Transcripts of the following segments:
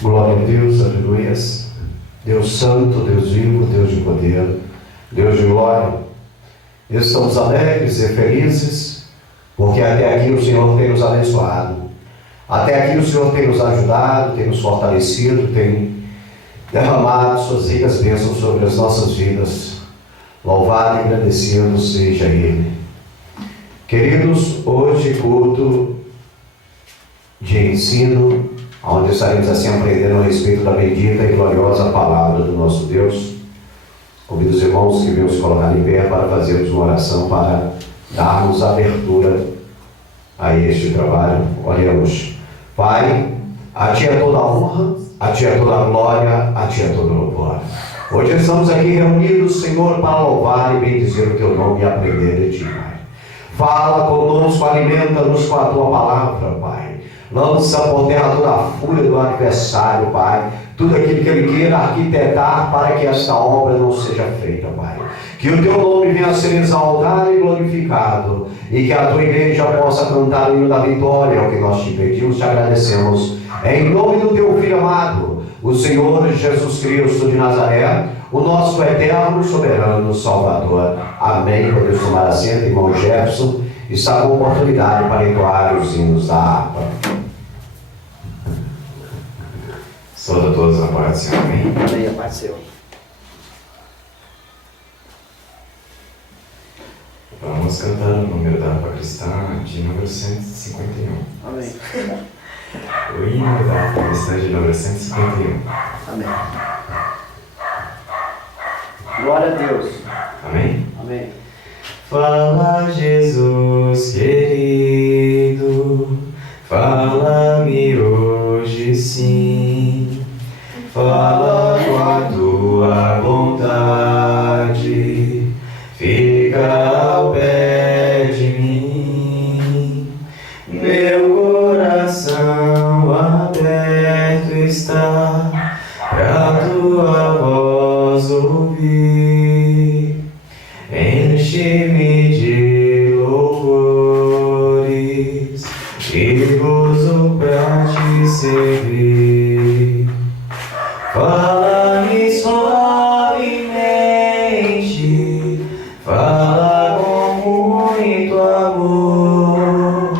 Glória a Deus, aleluia. Deus santo, Deus vivo, Deus de poder, Deus de glória. Estamos alegres e felizes, porque até aqui o Senhor tem nos abençoado. Até aqui o Senhor tem nos ajudado, tem nos fortalecido, tem derramado suas ricas bênçãos sobre as nossas vidas. Louvado e agradecido seja Ele. Queridos, hoje culto de ensino, onde estaremos assim aprendendo a respeito da bendita e gloriosa palavra do nosso Deus. Convido os irmãos que venham se colocar em pé para fazermos uma oração para darmos abertura a este trabalho. Oremos. Pai, a Ti é toda a honra, a Ti é toda a glória, a Ti é todo o louvor. Hoje estamos aqui reunidos, Senhor, para louvar e bendizer o Teu nome e aprender de Ti, Pai. Fala conosco, alimenta-nos com a Tua palavra, Pai. Lança por terra toda a fúria do adversário, Pai. Tudo aquilo que ele queira arquitetar para que esta obra não seja feita, Pai. Que o Teu nome venha a ser exaltado e glorificado, e que a Tua igreja possa cantar o hino da vitória, é o que nós te pedimos, te agradecemos. Em nome do Teu Filho amado, o Senhor Jesus Cristo de Nazaré, o nosso eterno e soberano Salvador. Amém. Podemos tomar assento, irmão Jefferson, está com oportunidade para entoar os hinos da harpa. Saúde a todos a paz do Senhor. Amém. Amém, a paz do Senhor. Vamos cantar o número da harpa cristã de número 151. Amém. O hino da harpa cristã de número 151. Amém. Glória a Deus. Amém? Amém. Fala, Jesus querido, fala-me hoje sim. Fala com a Tua vontade, fica ao pé de mim. Meu coração aberto está pra Tua voz ouvir. Enche-me de louvores e gozo pra Te servir. Fala-me suavemente, fala com muito amor,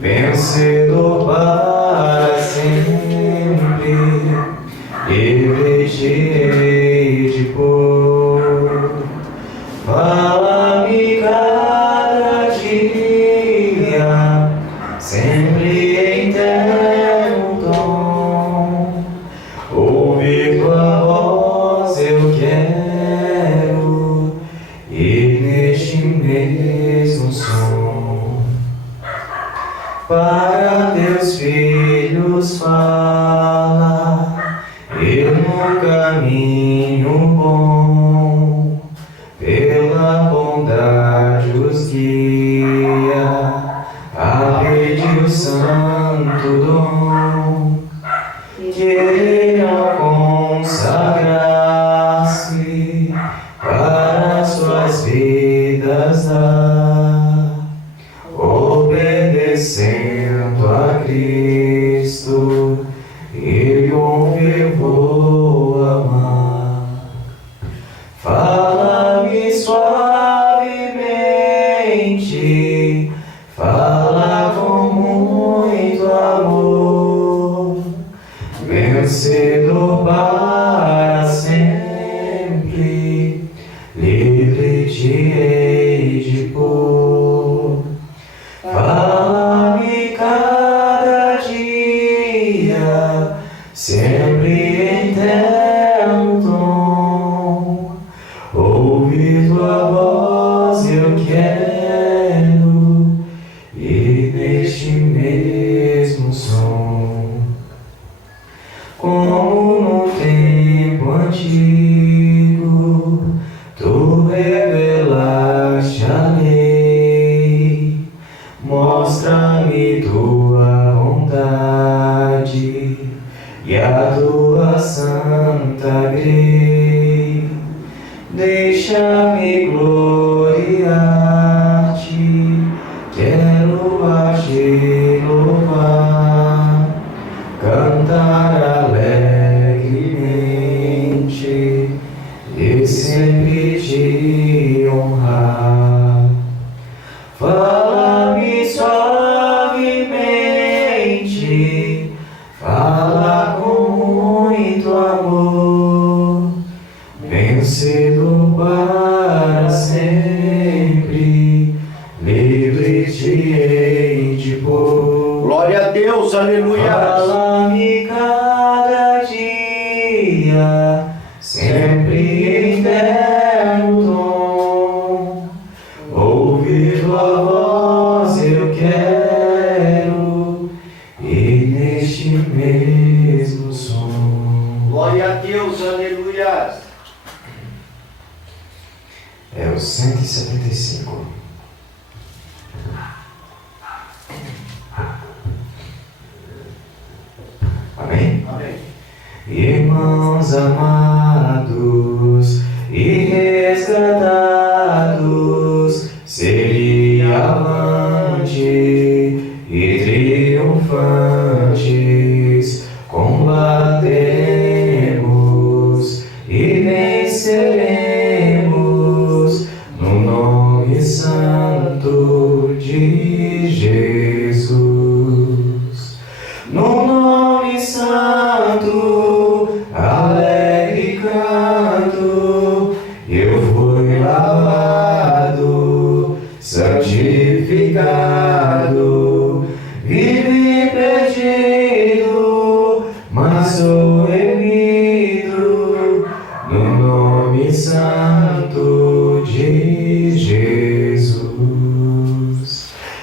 vencedor para sempre, livre te hei de pôr. Fala-me cada dia, sempre em terno tom. Ouvir Tua voz eu quero, e neste mesmo som. Para Teus filhos fala, eu no caminho bom. Pela bondade os guia, a rede o santo dom. Queiram consagrar-se para suas vidas dar, obedecendo a Cristo, e com fervor amar. Fala-me suavemente, fala com muito amor, vencedor para sempre, livre te hei de pôr. Fala-me cada dia, sempre em terno tom. Ouvir Tua voz eu quero, e neste mesmo som. Como no tempo antigo, Tu revelaste a lei. Mostra-me Tua vontade, e a tua santa grei. Deixa-me gloriar-te, quero a te louvar, cantar alegremente e sempre te honrar. Fala-me suavemente, fala com muito amor, vencido para sempre, livre te hei de pôr. Glória a Deus, aleluia. Fala-me cada dia, sempre em terno tom, ouvir tua voz eu quero, e neste mesmo som. Glória a Deus, aleluia. É o 175. Amém? Amém. Irmãos amados e resgatados, seria avante e triunfantes, combateremos e venceremos no nome santo de Jesus. No nome santo, alegre canto, eu fui lavado, santificado, vivi perdido, mas sou erguido, no nome santo de Jesus.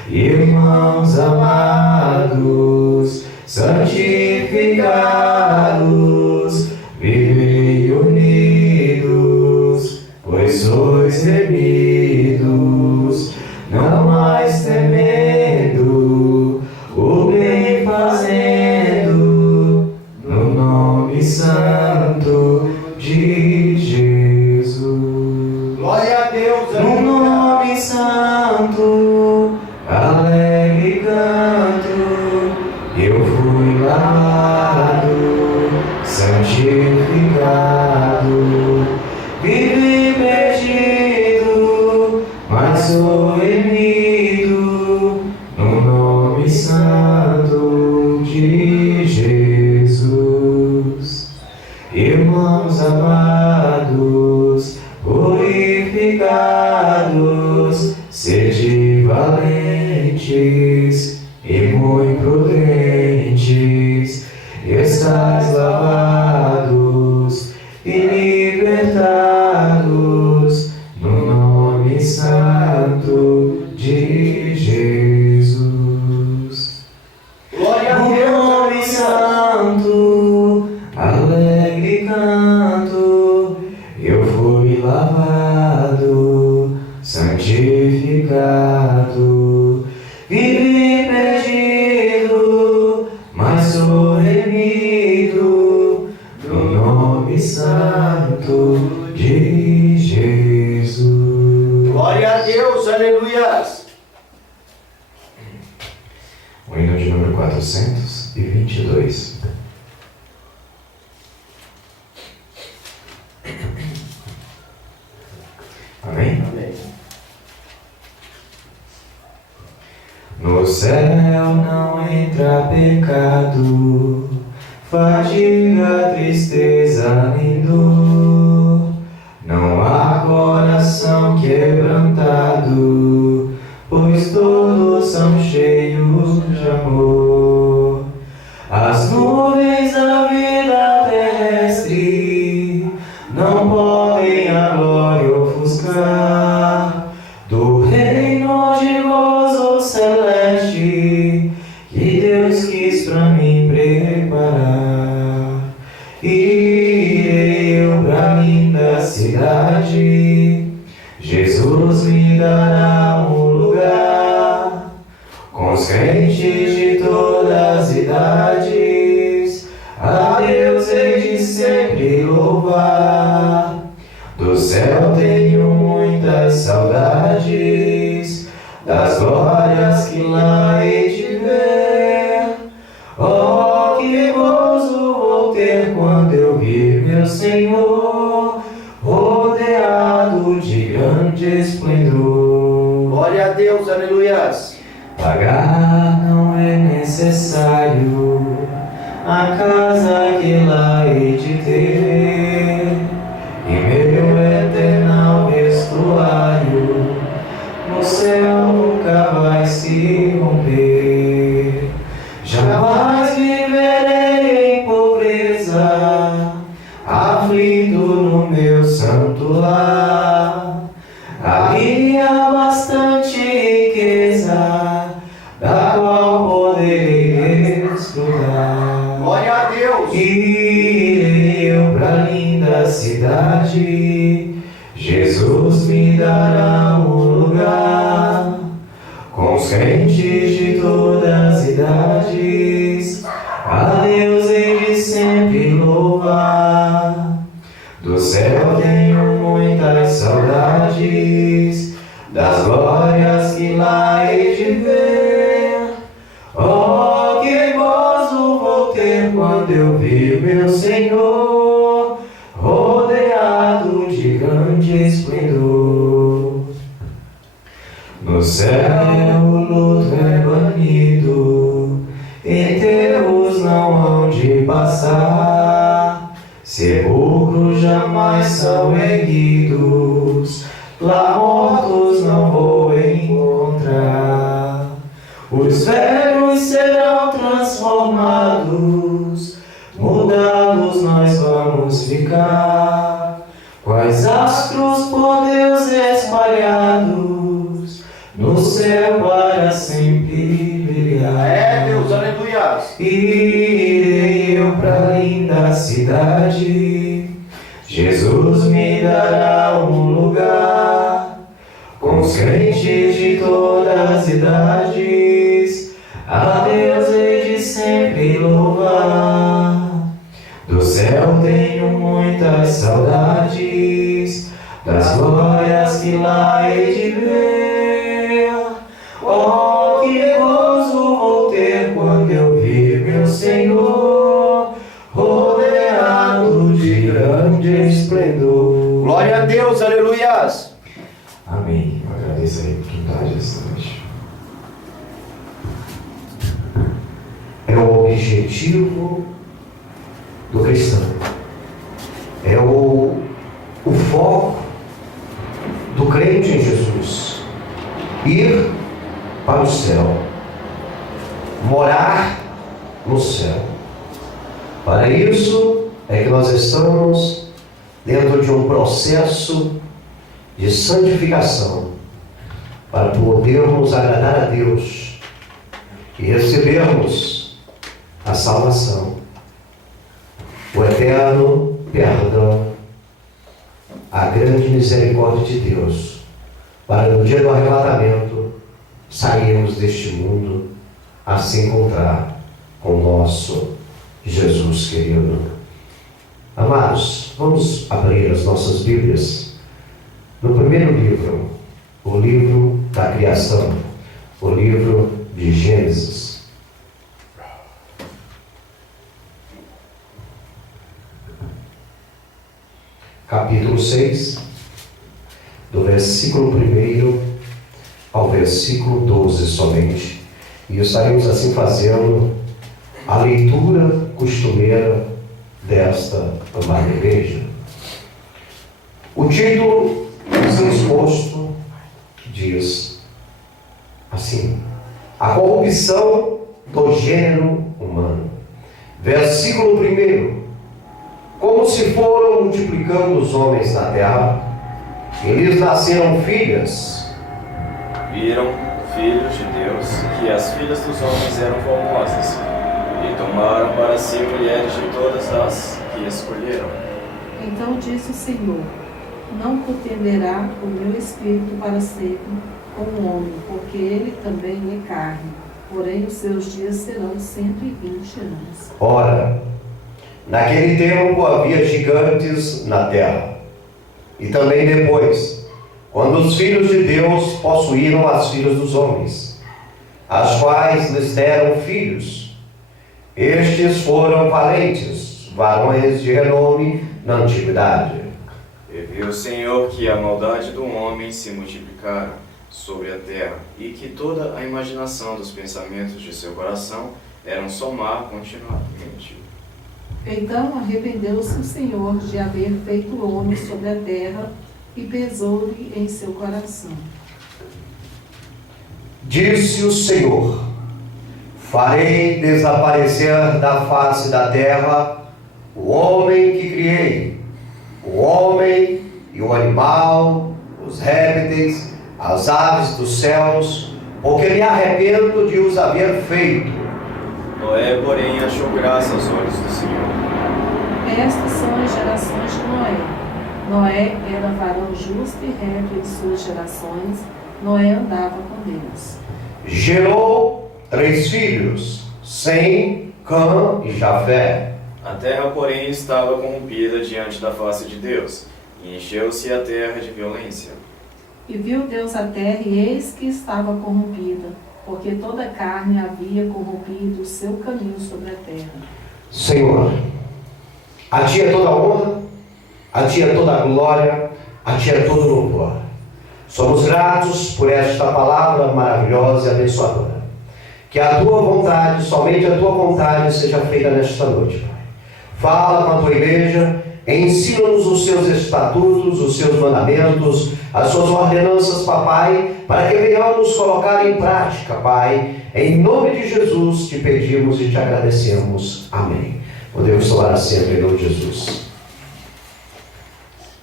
Irmãos amados, santificados, vivei unidos, pois sois remidos, não mais temendo, o bem fazendo, no nome santo de Jesus. Glória a Deus, No aleluia. nome santo, alegre canto, eu fui lavado, santificado, vivi perdido, mas sou remido, no nome santo de Jesus. Irmãos amados, purificados, sede valentes e muito prudentes, estais lavados e libertados, no nome santo de Jesus. Glória a No Deus, nome santo, alegre canto, eu fui lavado, santificado, vivi perdido, mas sou remido, no nome santo de Jesus. glória a Deus, aleluia. O hino de número 422. Amém? Amém. No céu não entra pecado, fadiga, tristeza nem dor. Não há coração quebrantado, pois todos são cheios de amor. As nuvens da vida terrestre não podem a glória ofuscar do reino de gozo celeste que Deus quis pra mim preparar. Irei eu pra linda cidade, Jesus me dará um lugar, com os crentes de todas as idades, a céu tenho muitas saudades das glórias que lá hei de ver. Oh, que gozo vou ter quando eu vir meu Senhor, rodeado de grande esplendor. Glória a Deus, aleluias. Pagar não é necessário a casa que lá hei de ter, e meu eterno vestuário no céu nunca vai se romper. Jamais viverei em pobreza, aflito no meu santo lar. Ali há bastante riqueza, da qual poderei desfrutar. Glória a Deus. Irei eu pra linda cidade, Jesus me dará um lugar, com os crentes de todas as idades, a Deus hei de sempre louvar. Do céu tenho muitas saudades das glórias que lá hei de ver. Oh, que gozo vou ter quando eu vir meu Senhor, rodeado de grande esplendor. No céu o luto é banido, enterros não hão de passar, sepulcros jamais são erguidos, lá mortos não vou encontrar. Os velhos serão transformados, mudados nós vamos ficar, quais astros por Deus espalhados, no céu para sempre brilhar. É, Deus, aleluias. Irei eu pra linda cidade, Jesus me dará um lugar, com os crentes de todas as idades, a Deus hei de sempre louvar. Do céu tenho muitas saudades das glórias que lá hei de ver. Oh, que gozo vou ter quando eu vir meu Senhor, rodeado de grande esplendor. Glória a Deus, aleluias. Amém. Eu agradeço a oportunidade desta noite. É o objetivo do cristão. É o foco do crente em Jesus. Ir para o céu. Morar no céu. Para isso é que nós estamos dentro de um processo de santificação, para podermos agradar a Deus e recebermos a salvação, o eterno perdão, a grande misericórdia de Deus, para no dia do arrebatamento sairmos deste mundo a se encontrar com o nosso Jesus querido. Amados, vamos abrir as nossas Bíblias no primeiro livro, o livro da criação, o livro de Gênesis. Capítulo 6, do versículo 1 ao versículo 12 somente. E estaremos assim fazendo a leitura costumeira desta amada igreja. O título assim exposto diz assim: a corrupção do gênero humano. Versículo 1: como se foram multiplicando os homens na terra, e lhes nasceram filhas. Viram, filhos de Deus, que as filhas dos homens eram formosas, e tomaram para si mulheres de todas as que escolheram. Então disse o Senhor: não contenderá o meu espírito para sempre com o homem, porque ele também é carne, porém os seus dias serão 120 anos. Ora, naquele tempo havia gigantes na terra, e também depois, quando os filhos de Deus possuíram as filhas dos homens, as quais lhes deram filhos. Estes foram valentes, varões de renome na antiguidade. E viu o Senhor que a maldade do homem se multiplicara sobre a terra, e que toda a imaginação dos pensamentos de seu coração eram só má continuamente. Então arrependeu-se o Senhor de haver feito o homem sobre a terra, e pesou-lhe em seu coração. Disse o Senhor: farei desaparecer da face da terra o homem que criei, o homem e o animal, os répteis, as aves dos céus, porque me arrependo de os haver feito. Noé, porém, achou graça aos olhos do Senhor. Estas são as gerações de Noé. Noé era varão justo e reto em suas gerações. Noé andava com Deus. Gerou 3 filhos, Sem, Cã e Jafé. A terra, porém, estava corrompida diante da face de Deus, e encheu-se a terra de violência. E viu Deus a terra, e eis que estava corrompida, porque toda a carne havia corrompido o seu caminho sobre a terra. Senhor, a Ti é toda a honra, a Ti é toda a glória, a Ti é todo o louvor. Somos gratos por esta palavra maravilhosa e abençoadora. Que a Tua vontade, somente a Tua vontade, seja feita nesta noite, Pai. Fala com a Tua igreja, ensina-nos os Seus estatutos, os Seus mandamentos, as Suas ordenanças, Papai, para que venhamos colocar em prática, Pai. Em nome de Jesus te pedimos e te agradecemos. Amém. Podemos tomar assento em nome de Jesus.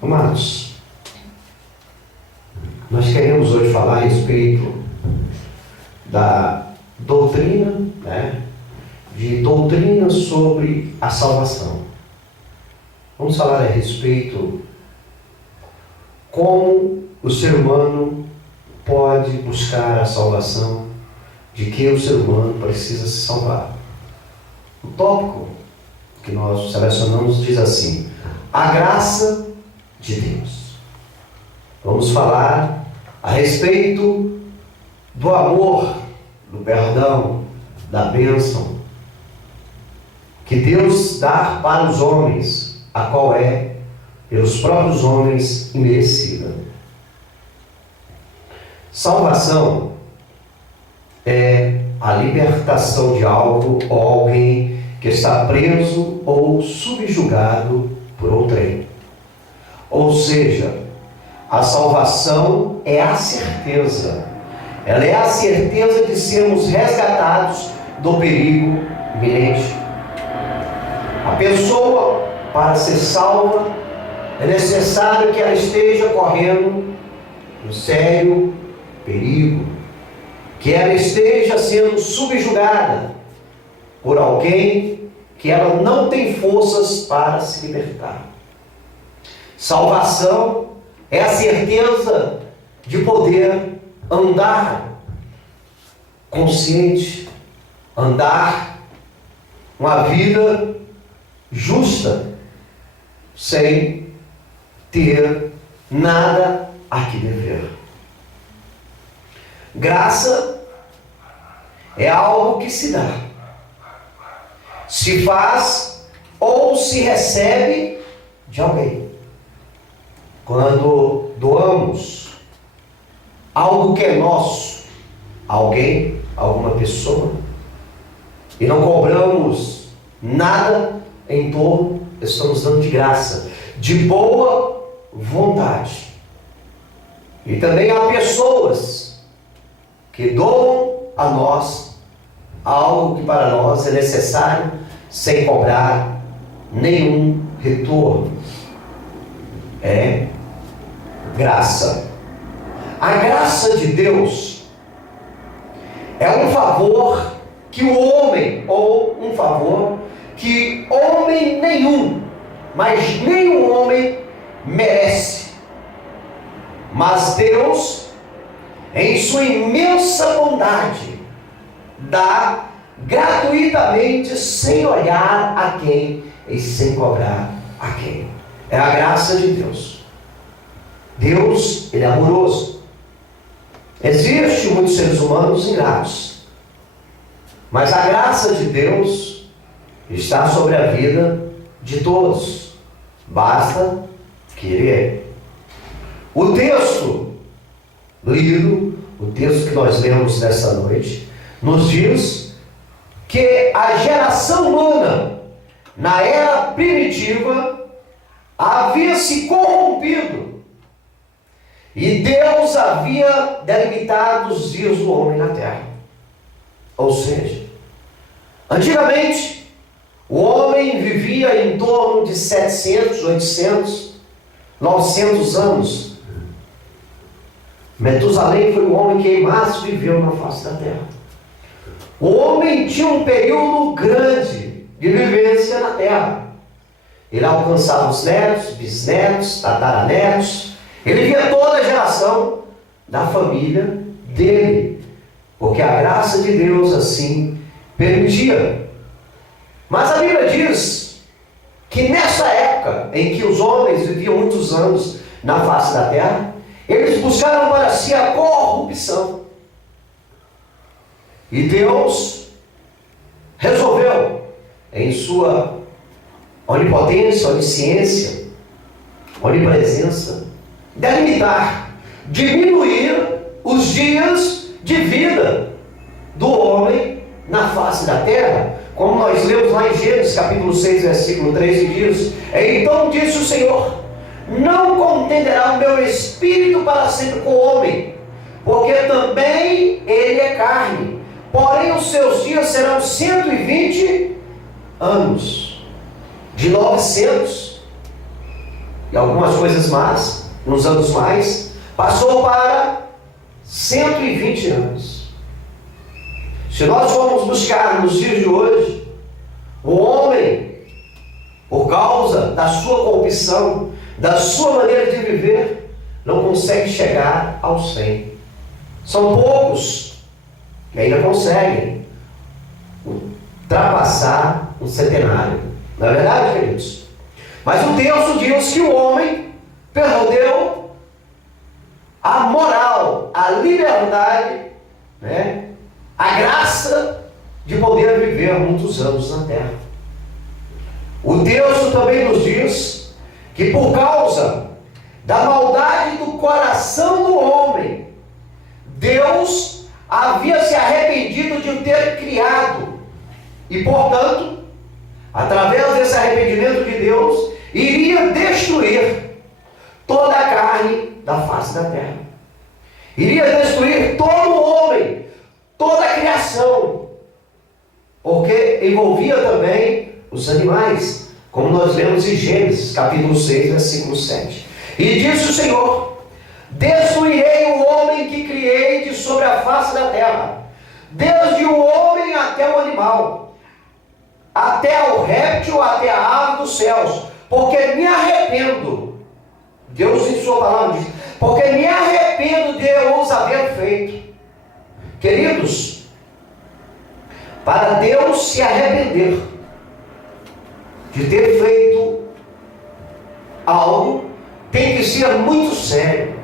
Amados, nós queremos hoje falar a respeito da doutrina, de doutrina sobre a salvação. Vamos falar a respeito como o ser humano pode buscar a salvação, de que o ser humano precisa se salvar. O tópico que nós selecionamos diz assim: a graça de Deus. Vamos falar a respeito do amor, do perdão, da bênção que Deus dá para os homens, a qual é, pelos próprios homens, imerecida. Salvação é a libertação de algo ou alguém que está preso ou subjugado por outrem. Ou seja, a salvação é a certeza. Ela é a certeza de sermos resgatados do perigo iminente. A pessoa, para ser salva, é necessário que ela esteja correndo um sério perigo, que ela esteja sendo subjugada por alguém que ela não tem forças para se libertar. Salvação é a certeza de poder andar consciente, andar uma vida justa, sem ter nada a que dever. Graça é algo que se dá, se faz ou se recebe de alguém. Quando doamos algo que é nosso, alguém, alguma pessoa, e não cobramos nada em torno, estamos dando de graça, de boa vontade. E também há pessoas que doam a nós algo que para nós é necessário, sem cobrar nenhum retorno. É graça. A graça de Deus é um favor que o homem, ou um favor que homem nenhum, mas nenhum homem merece. Mas Deus, em sua imensa bondade, dá gratuitamente, sem olhar a quem e sem cobrar a quem. É a graça de Deus. Deus, Ele é amoroso. Existem muitos seres humanos ingratos, mas a graça de Deus está sobre a vida de todos. Basta querer. O texto lido, o texto que nós lemos nessa noite, nos diz que a geração humana, na era primitiva, havia se corrompido e Deus havia delimitado os dias do homem na terra. Ou seja, antigamente o homem vivia em torno de 700, 800, 900 anos. Metusalém foi o homem que mais viveu na face da terra. O homem tinha um período grande de vivência na terra. Ele alcançava os netos, bisnetos, tataranetos. Ele via toda a geração da família dele, porque a graça de Deus assim permitia. Mas a Bíblia diz que nessa época em que os homens viviam muitos anos na face da terra, eles buscaram para si a corrupção. E Deus resolveu, em sua onipotência, onisciência, onipresença, delimitar, diminuir os dias de vida do homem na face da terra, como nós lemos lá em Gênesis capítulo 6, versículo 3, que diz: então disse o Senhor, não contenderá o meu espírito para sempre com o homem, porque também ele é carne, porém os seus dias serão 120 anos, de 900 e algumas coisas mais, uns anos mais, passou para 120 anos. Se nós formos buscar nos dias de hoje, o homem, por causa da sua corrupção, da sua maneira de viver, não consegue chegar ao 100. São poucos que ainda conseguem ultrapassar um centenário. Não é verdade, queridos? Mas o texto diz que o homem perdeu a moral, a liberdade, né? A graça de poder viver muitos anos na terra. O texto também nos diz que por causa da maldade do coração do homem, Deus havia se arrependido de o ter criado e, portanto, através desse arrependimento de Deus, iria destruir toda a carne da face da terra. Iria destruir todo o homem, toda a criação, porque envolvia também os animais, como nós lemos em Gênesis, capítulo 6, versículo 7. E disse o Senhor: destruirei o homem que criei de sobre a face da terra, desde o homem até o animal, até o réptil, até a ave dos céus, porque me arrependo. Deus em sua palavra diz: porque me arrependo de os haver feito. Queridos, para Deus se arrepender de ter feito algo, tem que ser muito sério,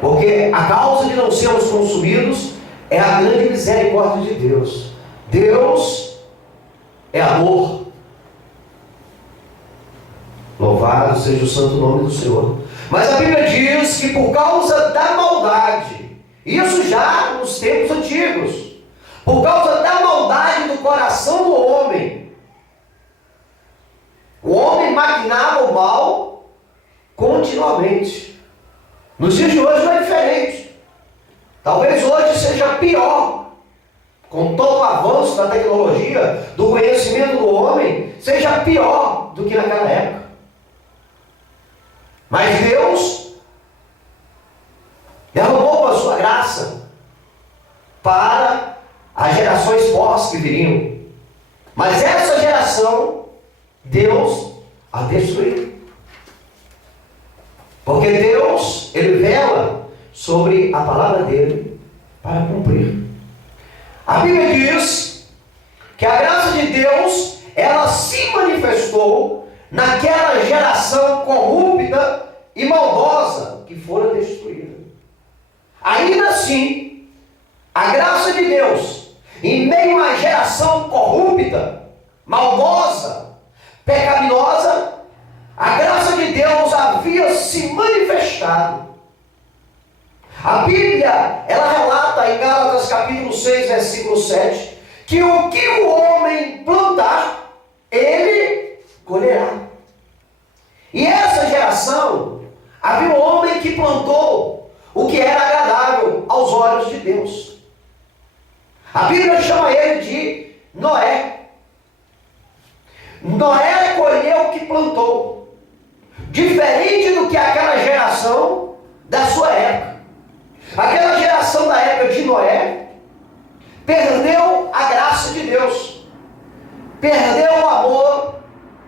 porque a causa de não sermos consumidos é a grande misericórdia de Deus. Deus é amor. Louvado seja o santo nome do Senhor. Mas a Bíblia diz que por causa da maldade, isso já nos tempos antigos, por causa da maldade do coração do homem, o homem maquinava o mal continuamente. Nos dias de hoje não é diferente. Talvez hoje seja pior, com todo o avanço da tecnologia, do conhecimento do homem, seja pior do que naquela época. Mas Deus derramou a sua graça para as gerações pós que viriam. Mas essa geração, Deus a destruiu. Porque Deus, Ele vela sobre a palavra dele para cumprir. A Bíblia diz que a graça de Deus, ela se manifestou naquela geração corrupta e maldosa que fora destruída. Ainda assim, a graça de Deus, em meio a uma geração corrupta, maldosa, pecaminosa, a graça de Deus havia se manifestado. A Bíblia, ela relata em Gálatas capítulo 6, versículo 7, que o que o homem plantar, ele colherá. E essa geração, havia um homem que plantou o que era agradável aos olhos de Deus. A Bíblia chama ele de Noé. Noé colheu o que plantou, diferente do que aquela geração da sua época. Aquela geração da época de Noé perdeu a graça de Deus, perdeu o amor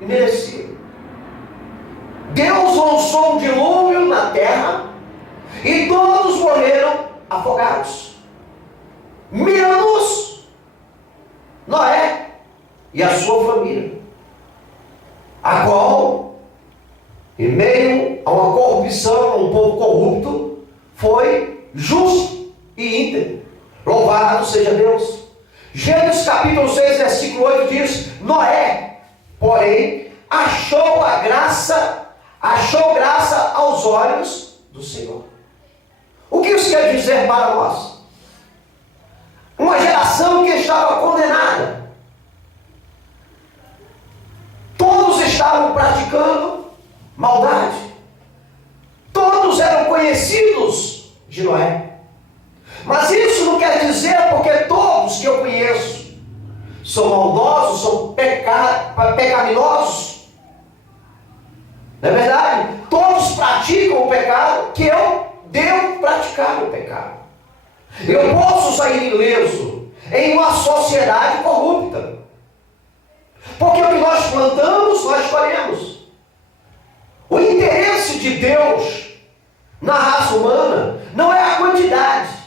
imerecido. Deus lançou um dilúvio na terra e todos morreram afogados, menos Noé e a sua família, a qual, em meio a uma corrupção, a um povo corrupto, foi justo e íntegro. Louvado seja Deus. Gênesis capítulo 6, versículo 8 diz: Noé, porém, achou graça aos olhos do Senhor. O que isso quer dizer para nós? Uma geração que estava condenada. Todos estavam praticando maldade. Todos eram conhecidos de Noé. Mas isso não quer dizer porque todos que eu conheço são maldosos, são pecaminosos. Não é verdade? Todos praticam o pecado, que eu devo praticar o pecado. Eu posso sair ileso em uma sociedade corrupta, porque o que nós plantamos, nós colhemos. O interesse de Deus na raça humana não é a quantidade.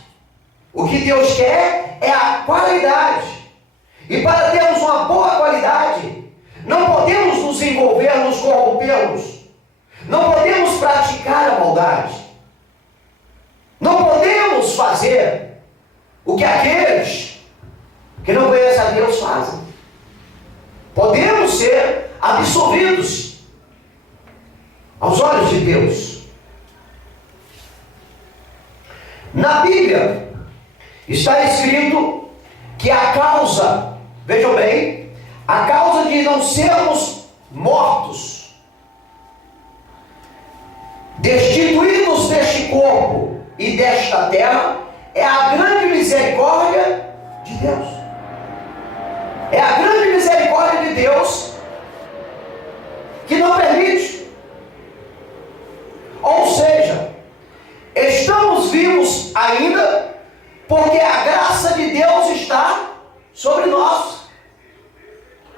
O que Deus quer é a qualidade. E para termos uma boa qualidade, não podemos nos envolver, nos corrompermos. Não podemos praticar a maldade. Não podemos fazer o que aqueles que não conhecem a Deus fazem. Podemos ser absolvidos aos olhos de Deus. Na Bíblia está escrito que a causa, vejam bem, a causa de não sermos mortos, destituídos deste corpo e desta terra, é a grande misericórdia de Deus. É a grande misericórdia de Deus que não permite. Ou seja, estamos vivos ainda porque a graça de Deus está sobre nós.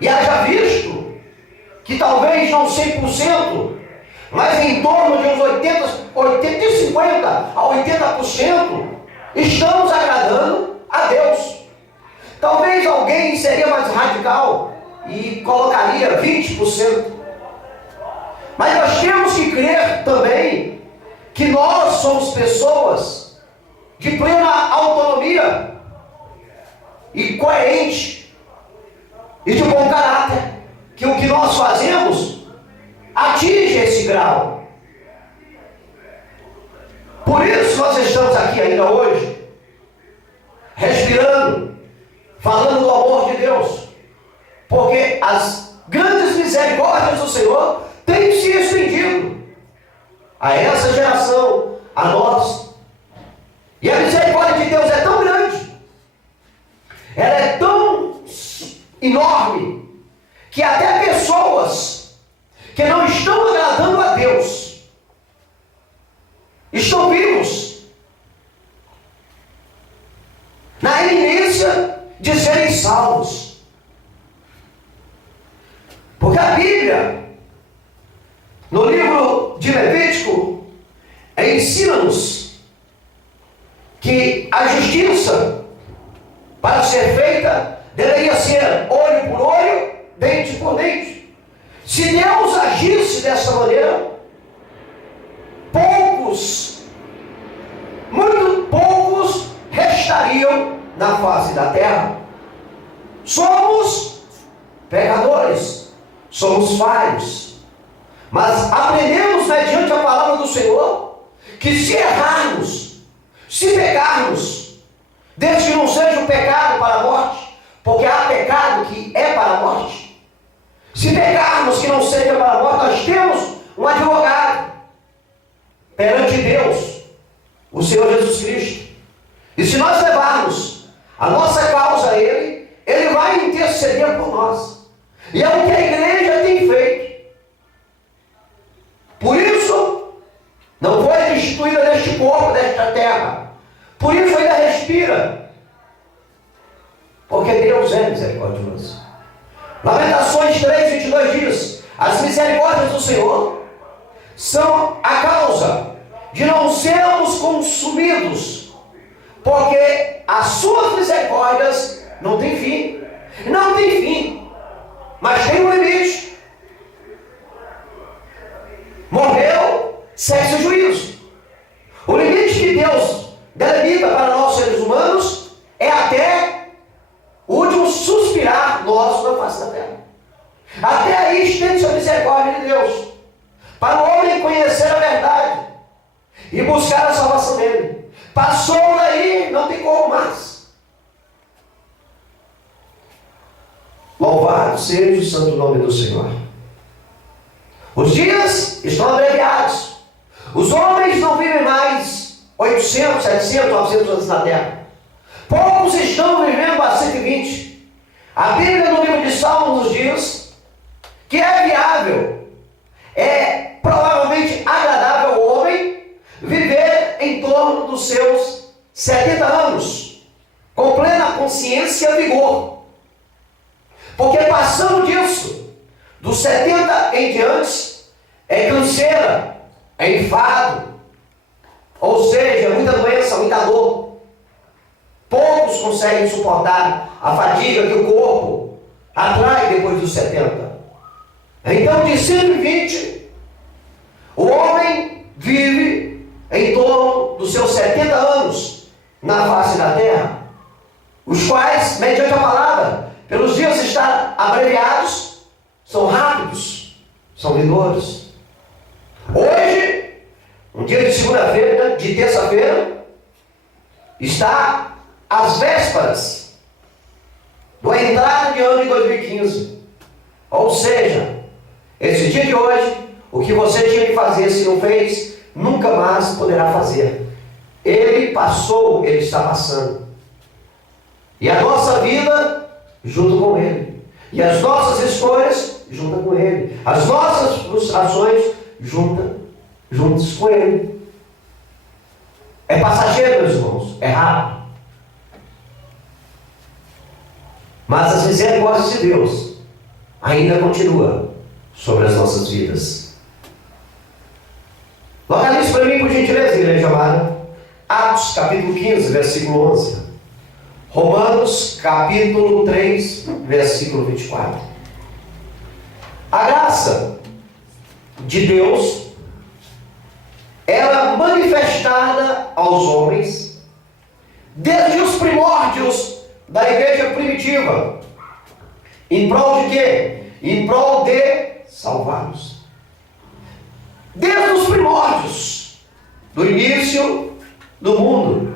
E haja visto que talvez não 100%, mas em torno de uns 50% a 80%, estamos agradando a Deus. Talvez alguém seria mais radical e colocaria 20%. Mas nós temos que crer também que nós somos pessoas de plena autonomia e coerente e de bom caráter, que o que nós fazemos atinge esse grau. Por isso nós estamos aqui ainda hoje, respirando, falando do amor de Deus, porque as grandes misericórdias do Senhor têm se estendido a essa geração, a nós. E a misericórdia de Deus é tão grande, ela é tão enorme, que até pessoas que não estão agradando a Deus estão vivos na iminência de serem salvos. Porque a Bíblia, no livro de Levítico, ensina-nos que a justiça, para ser feita, deveria ser olho por olho, dente por dente. Se Deus agisse dessa maneira, na face da terra, somos pecadores, somos falhos. Mas aprendemos mediante a palavra do Senhor que se errarmos, se pecarmos, desde que não seja um pecado para a morte, porque há pecado que é para a morte. Se pecarmos que não seja para a morte, nós temos um advogado perante Deus, o Senhor Jesus Cristo. E se nós levarmos a nossa causa a Ele, Ele vai interceder por nós. E é o que a igreja tem feito. Por isso, não foi destituída deste corpo, desta terra. Por isso ainda respira. Porque Deus é misericordioso. Lamentações 3:22 diz: as misericórdias do Senhor são a causa de não sermos consumidos, porque as suas misericórdias não têm fim. Não tem fim, mas tem um limite. Morreu, segue-se o juízo. O limite que Deus delimita para nós seres humanos é até o último suspirar nosso na face da terra. Até aí estende-se a misericórdia de Deus, para o homem conhecer a verdade e buscar a salvação dele. Passou daí, não tem como mais. Louvado seja o santo nome do Senhor. Os dias estão abreviados. Os homens não vivem mais 800, 700, 900 anos na terra. Poucos estão vivendo a 120. A Bíblia no livro de Salmos nos diz que é viável, é provavelmente agradável ao homem viver em torno dos seus 70 anos, com plena consciência e vigor. Porque passando disso, dos 70 em diante, é canseira, é enfado, ou seja, muita doença, muita dor. Poucos conseguem suportar a fadiga que o corpo atrai depois dos 70. Então, de 120, o homem vive em torno dos seus 70 anos na face da terra, os quais, mediante a palavra, pelos dias estar abreviados, são rápidos, são vigorosos. Hoje, um dia de segunda-feira, de terça-feira, está às vésperas da entrada de ano de 2015. Ou seja, esse dia de hoje, o que você tinha que fazer, se não fez, nunca mais poderá fazer. Ele passou, ele está passando. E a nossa vida junto com Ele, e as nossas escolhas junto com Ele, as nossas frustrações juntos com Ele. É passageiro, meus irmãos, é rápido. Mas as misericórdias de Deus ainda continuam sobre as nossas vidas. Localize para mim, por gentileza, igreja amada, Atos capítulo 15, versículo 11. Romanos capítulo 3, versículo 24. A graça de Deus era manifestada aos homens desde os primórdios da igreja primitiva. Em prol de quê? Em prol de salvá-los. Desde os primórdios do início do mundo,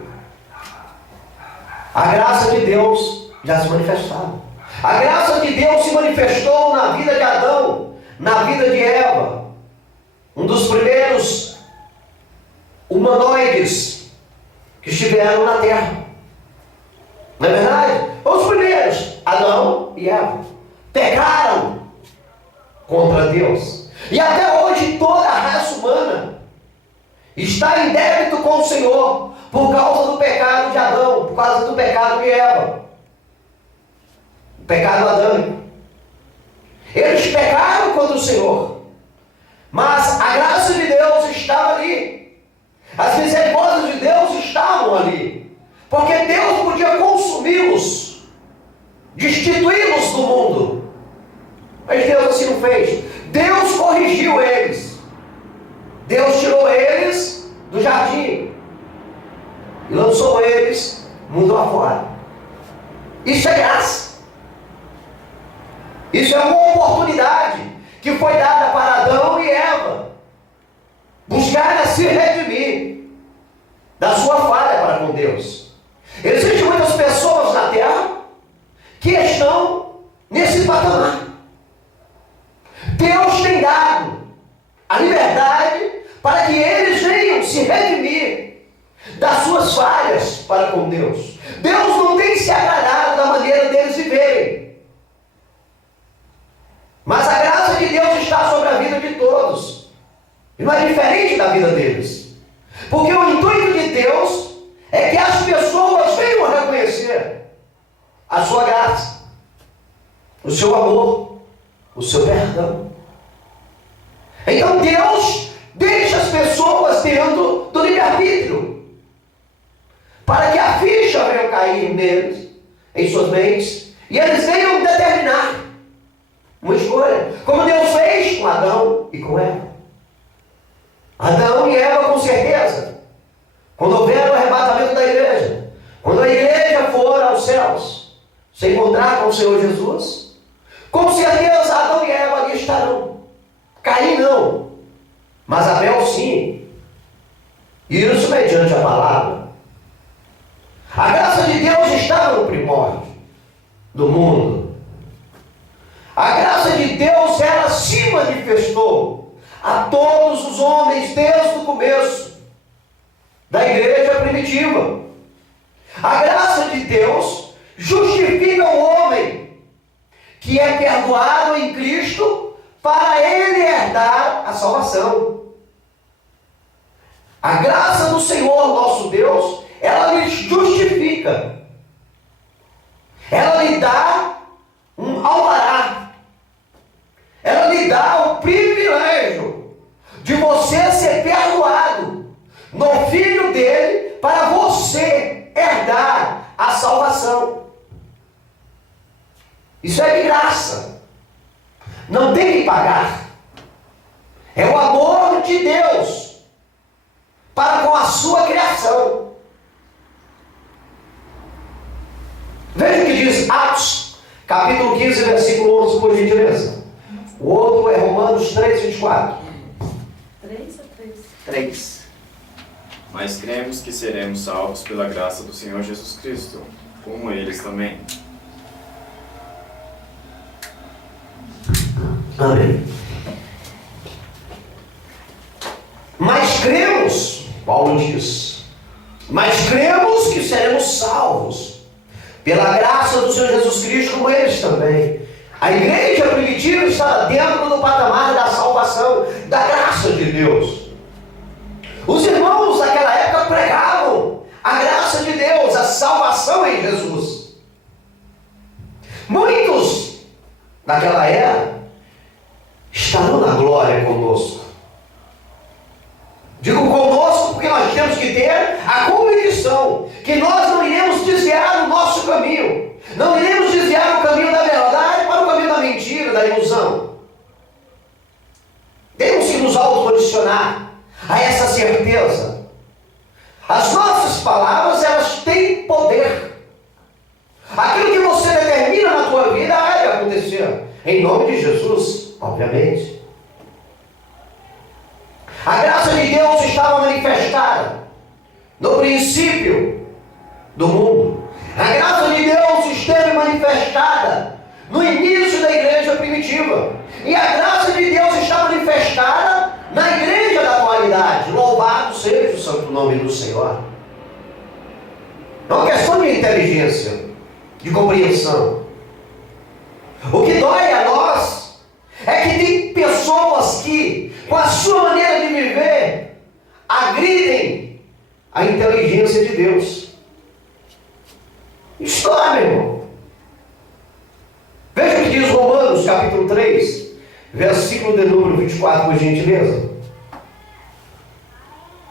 a graça de Deus já se manifestava. A graça de Deus se manifestou na vida de Adão, na vida de Eva, um dos primeiros humanoides que estiveram na terra. Não é verdade? Os primeiros, Adão e Eva, pecaram contra Deus. E até hoje toda a raça humana está em débito com o Senhor por causa do pecado de Adão, por causa do pecado de Eva. O pecado adâmico. Eles pecaram contra o Senhor, mas a graça de Deus estava ali. As misericórdias de Deus estavam ali, porque Deus podia consumi-los, destituí-los do mundo. Mas Deus assim não fez. Deus corrigiu eles. Deus tirou eles do jardim e lançou eles mundo afora. Isso é graça. Isso é uma oportunidade que foi dada para Adão e Eva buscar se redimir da sua falha para com Deus. Existem muitas pessoas na terra que estão nesse patamar. Deus tem dado a liberdade para que eles venham se redimir das suas falhas para com Deus. Deus não tem se agradado da maneira deles viverem. Mas a graça de Deus está sobre a vida de todos. E não é diferente da vida deles. Porque o intuito de Deus é que as pessoas venham a reconhecer a sua graça, o seu amor, o seu perdão. Então Deus deixa as pessoas dentro do livre-arbítrio, para que a ficha venha cair neles, em suas mentes, e eles venham determinar uma escolha, como Deus fez com Adão e com Eva. Adão e Eva, com certeza, quando houver o arrebatamento da igreja, quando a igreja for aos céus, se encontrar com o Senhor Jesus, com certeza Adão e Eva ali estarão. Caim não, mas Abel sim. Isso mediante a palavra. A graça de Deus estava no primórdio do mundo. A graça de Deus, ela se manifestou a todos os homens desde o começo da igreja primitiva. A graça de Deus justifica o homem que é perdoado em Cristo para ele herdar a salvação. A graça do Senhor nosso Deus, ela lhe justifica. Ela lhe dá um alvará. Ela lhe dá o privilégio de você ser perdoado no Filho dele para você herdar a salvação. Isso é de graça. Não tem que pagar. É o amor de Deus para com a sua criação. Veja o que diz Atos, capítulo 15, versículo 11, por gentileza. O outro é Romanos 3, 24. 3 a 3. 3. Mas cremos que seremos salvos pela graça do Senhor Jesus Cristo, como eles também. Amém. Mas cremos, Paulo diz, mas cremos que seremos salvos pela graça do Senhor Jesus Cristo, como eles também. A igreja primitiva estava dentro do patamar da salvação, da graça de Deus. Os irmãos daquela época pregavam a graça de Deus, a salvação em Jesus. Muitos daquela era estarão na glória conosco. Digo conosco porque nós temos que ter a convicção que nós não iremos desviar o nosso caminho. Não iremos desviar o caminho da verdade para o caminho da mentira, da ilusão. Temos que nos autocondicionar a essa certeza. As nossas palavras, elas têm poder. Aquilo que você determina na tua vida vai acontecer. Em nome de Jesus, obviamente. A graça de Deus estava manifestada no princípio do mundo. A graça de Deus esteve manifestada no início da igreja primitiva. E a graça de Deus está manifestada na igreja da atualidade. Louvado seja o santo nome do Senhor. É uma questão de inteligência, de compreensão. O que dói a nós é que tem pessoas que, com a sua maneira de viver, agridem a inteligência de Deus. Isso dói, meu irmão. Veja o que diz Romanos, capítulo 3, versículo de número 24, por gentileza.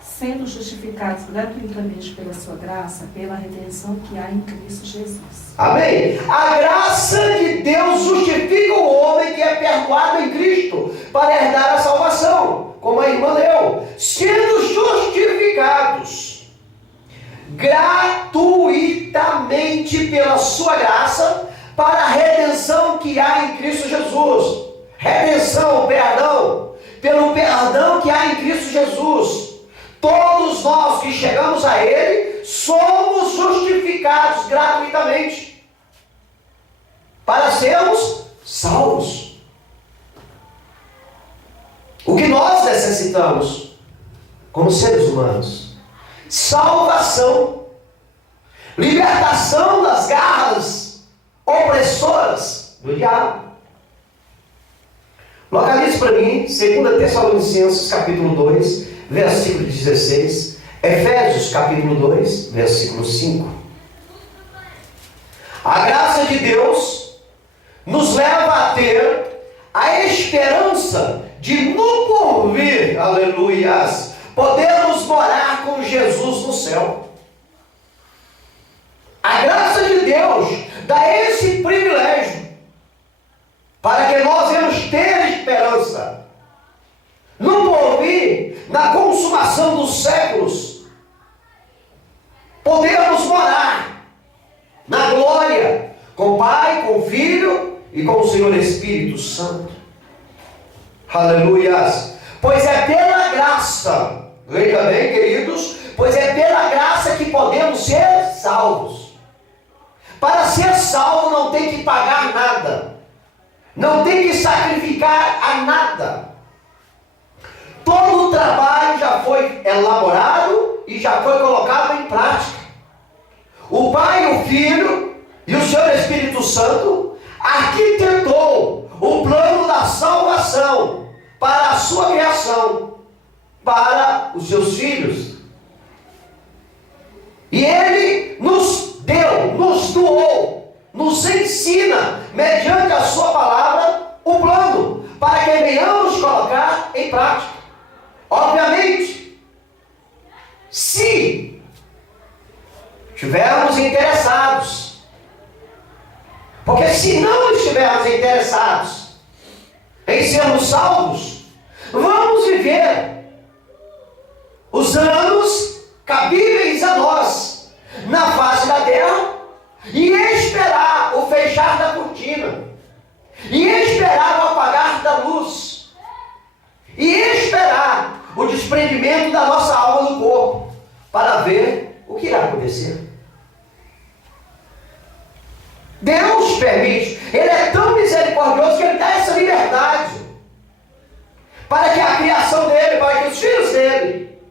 Sendo justificados gratuitamente pela sua graça, pela redenção que há em Cristo Jesus. Amém? A graça de Deus justifica o homem que é perdoado em Cristo para herdar a salvação, como a irmã leu, sendo justificados gratuitamente somente pela sua graça para a redenção que há em Cristo Jesus. Redenção, perdão, pelo perdão que há em Cristo Jesus. Todos nós que chegamos a Ele somos justificados gratuitamente para sermos salvos. O que nós necessitamos como seres humanos? Salvação, libertação das garras opressoras do diabo. Localize para mim 2 Tessalonicenses capítulo 2, versículo 16, Efésios capítulo 2, versículo 5. A graça de Deus nos leva a ter a esperança de no porvir, aleluias, podermos morar com Jesus no céu. A graça de Deus dá esse privilégio para que nós venhamos ter esperança no porvir, na consumação dos séculos, podermos morar na glória com o Pai, com o Filho e com o Senhor Espírito Santo. Aleluias! Pois é pela graça, veja bem, queridos, pois é pela graça que podemos ser salvos. Para ser salvo não tem que pagar nada, não tem que sacrificar a nada. Todo o trabalho já foi elaborado e já foi colocado em prática. O Pai, o Filho e o Senhor Espírito Santo arquitetou o plano da salvação para a sua criação, para os seus filhos. E Ele nos deu, nos doou, nos ensina, mediante a sua palavra, o plano, para que venhamos colocar em prática. Obviamente, se estivermos interessados, porque se não estivermos interessados em sermos salvos, vamos viver os anos cabíveis a nós na face da terra e esperar o fechar da cortina, e esperar o apagar da luz, e esperar o desprendimento da nossa alma do corpo, para ver o que irá acontecer. Deus permite, Ele é tão misericordioso que Ele dá essa liberdade, para que a criação dEle, para que os filhos dEle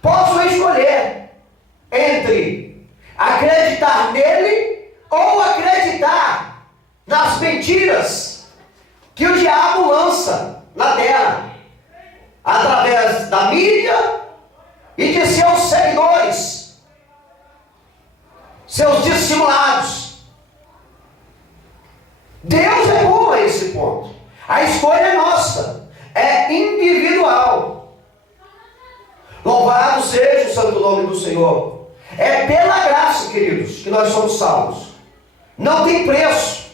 possam escolher entre acreditar nele ou acreditar nas mentiras que o diabo lança na terra, através da mídia e de seus seguidores, seus dissimulados. Deus é bom a esse ponto. A escolha é nossa, é individual. Louvado seja o santo nome do Senhor. É pela graça, queridos, que nós somos salvos. Não tem preço.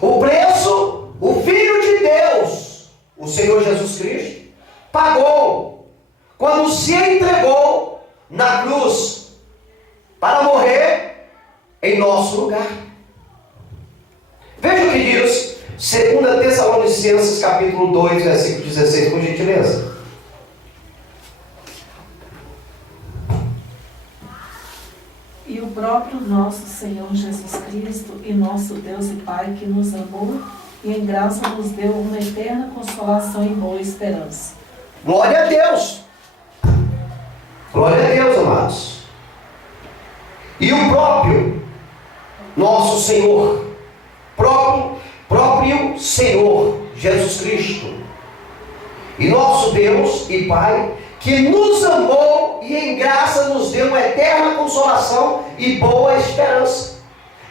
O preço, o Filho de Deus, o Senhor Jesus Cristo, pagou quando se entregou na cruz para morrer em nosso lugar. Veja o que diz 2 Tessalonicenses capítulo 2, versículo 16, por gentileza. E o próprio nosso Senhor Jesus Cristo e nosso Deus e Pai, que nos amou e em graça nos deu uma eterna consolação e boa esperança. Glória a Deus! Glória a Deus, amados. E o próprio nosso Senhor, próprio Senhor Jesus Cristo e nosso Deus e Pai, que nos amou e em graça nos deu uma eterna consolação e boa esperança.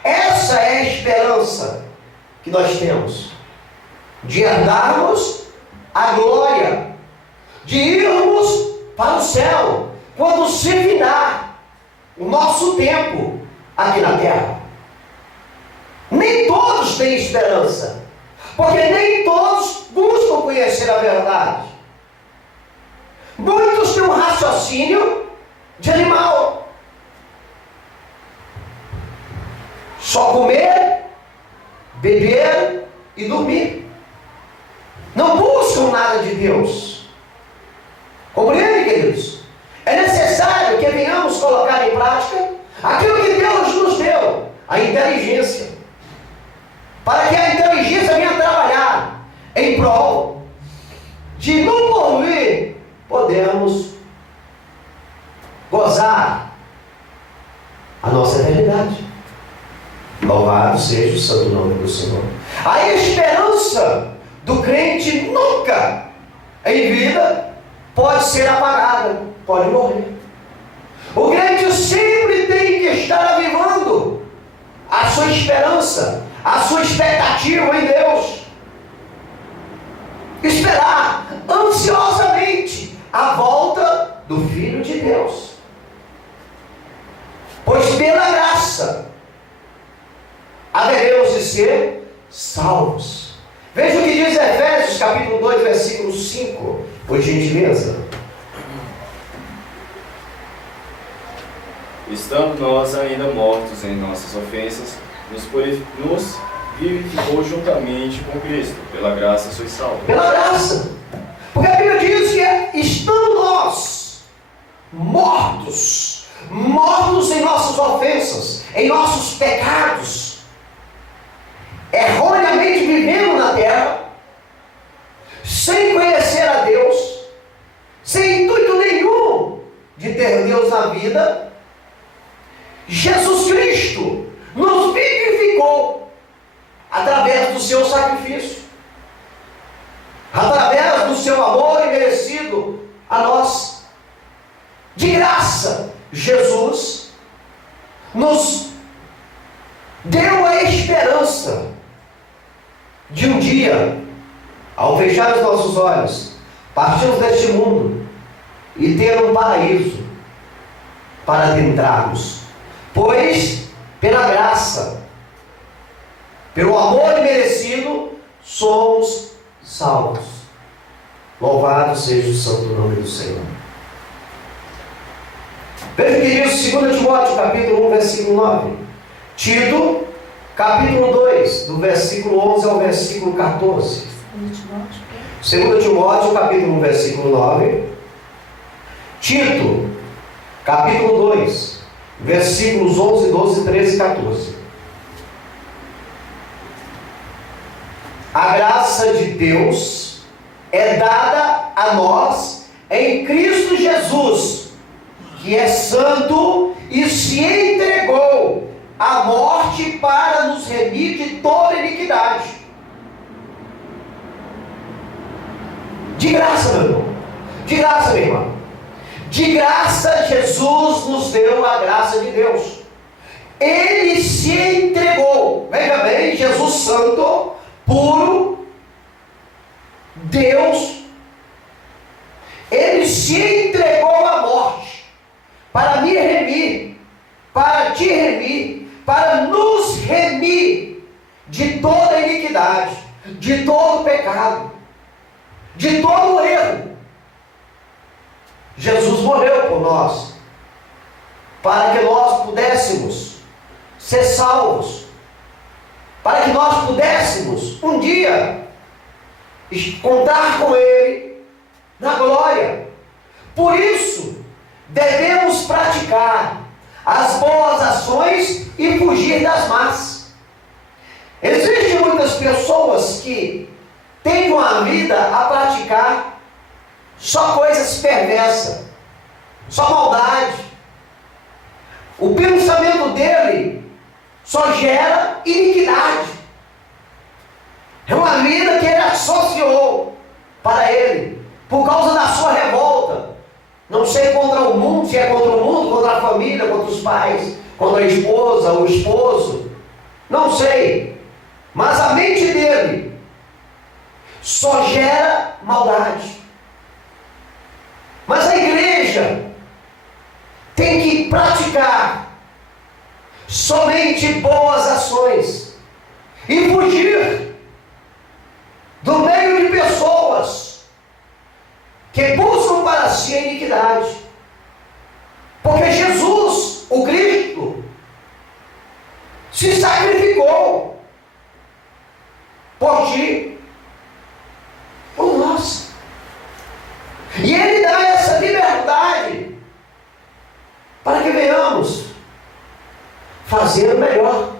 Essa é a esperança que nós temos, de herdarmos a glória, de irmos para o céu, quando se virar o nosso tempo aqui na terra. Nem todos têm esperança, porque nem todos buscam conhecer a verdade. Muitos têm um raciocínio de animal. Só comer, beber e dormir. Não buscam nada de Deus. Compreende, queridos? É necessário que venhamos colocar em prática aquilo que Deus nos deu, a inteligência. Para que a inteligência venha trabalhar em prol de, no porvir, podermos gozar a nossa eternidade. Louvado seja o santo nome do Senhor. A esperança do crente nunca em vida pode ser apagada, pode morrer. O crente sempre tem que estar avivando a sua esperança, a sua expectativa em Deus. Esperar ansiosamente a volta do Filho de Deus. Pois pela graça haveremos de ser salvos. Veja o que diz Efésios capítulo 2, versículo 5, por gentileza. Estando nós ainda mortos em nossas ofensas, nos vivificou juntamente com Cristo. Pela graça sois salvos. Pela graça. Porque a Bíblia diz que estando nós mortos em nossas ofensas, em nossos pecados, erroneamente vivendo na terra, sem conhecer a Deus, sem intuito nenhum de ter Deus na vida, Jesus Cristo nos vivificou através do seu sacrifício, através do seu amor imerecido a nós. De graça, Jesus nos deu a esperança de um dia, ao fechar os nossos olhos, partirmos deste mundo e ter um paraíso para adentrarmos. Pois, pela graça, pelo amor imerecido, somos salvos. Louvado seja o santo nome do Senhor. Veja o que diz 2 Timóteo, capítulo 1, versículo 9. Tito, capítulo 2, do versículo 11 ao versículo 14. 2 Timóteo, capítulo 1, versículo 9. Tito, capítulo 2, versículos 11, 12, 13 e 14. A graça de Deus é dada a nós em Cristo Jesus, que é santo e se entregou à morte para nos remir de toda iniquidade. De graça, meu irmão. De graça, minha irmã. De graça, Jesus nos deu a graça de Deus. Ele se entregou. Veja bem, Jesus santo, puro, Deus, ele se entregou à morte para me remir, para te remir, para nos remir de toda iniquidade, de todo pecado, de todo erro. Jesus morreu por nós, para que nós pudéssemos ser salvos, para que nós pudéssemos um dia contar com Ele na glória. Por isso, devemos praticar as boas ações e fugir das más. Existem muitas pessoas que têm uma vida a praticar só coisas perversas, só maldade. O pensamento dele só gera iniquidade. É uma vida que ele associou para ele, por causa da sua revolta. Não sei contra o mundo, se é contra o mundo, contra a família, contra os pais, contra a esposa, o esposo. Não sei. Mas a mente dele só gera maldade. Mas a igreja tem que praticar somente boas ações e fugir do meio de pessoas que buscam para si a iniquidade. Porque Jesus, o Cristo, se sacrificou por ti, por nós. E Ele dá essa liberdade para que venhamos fazer o melhor,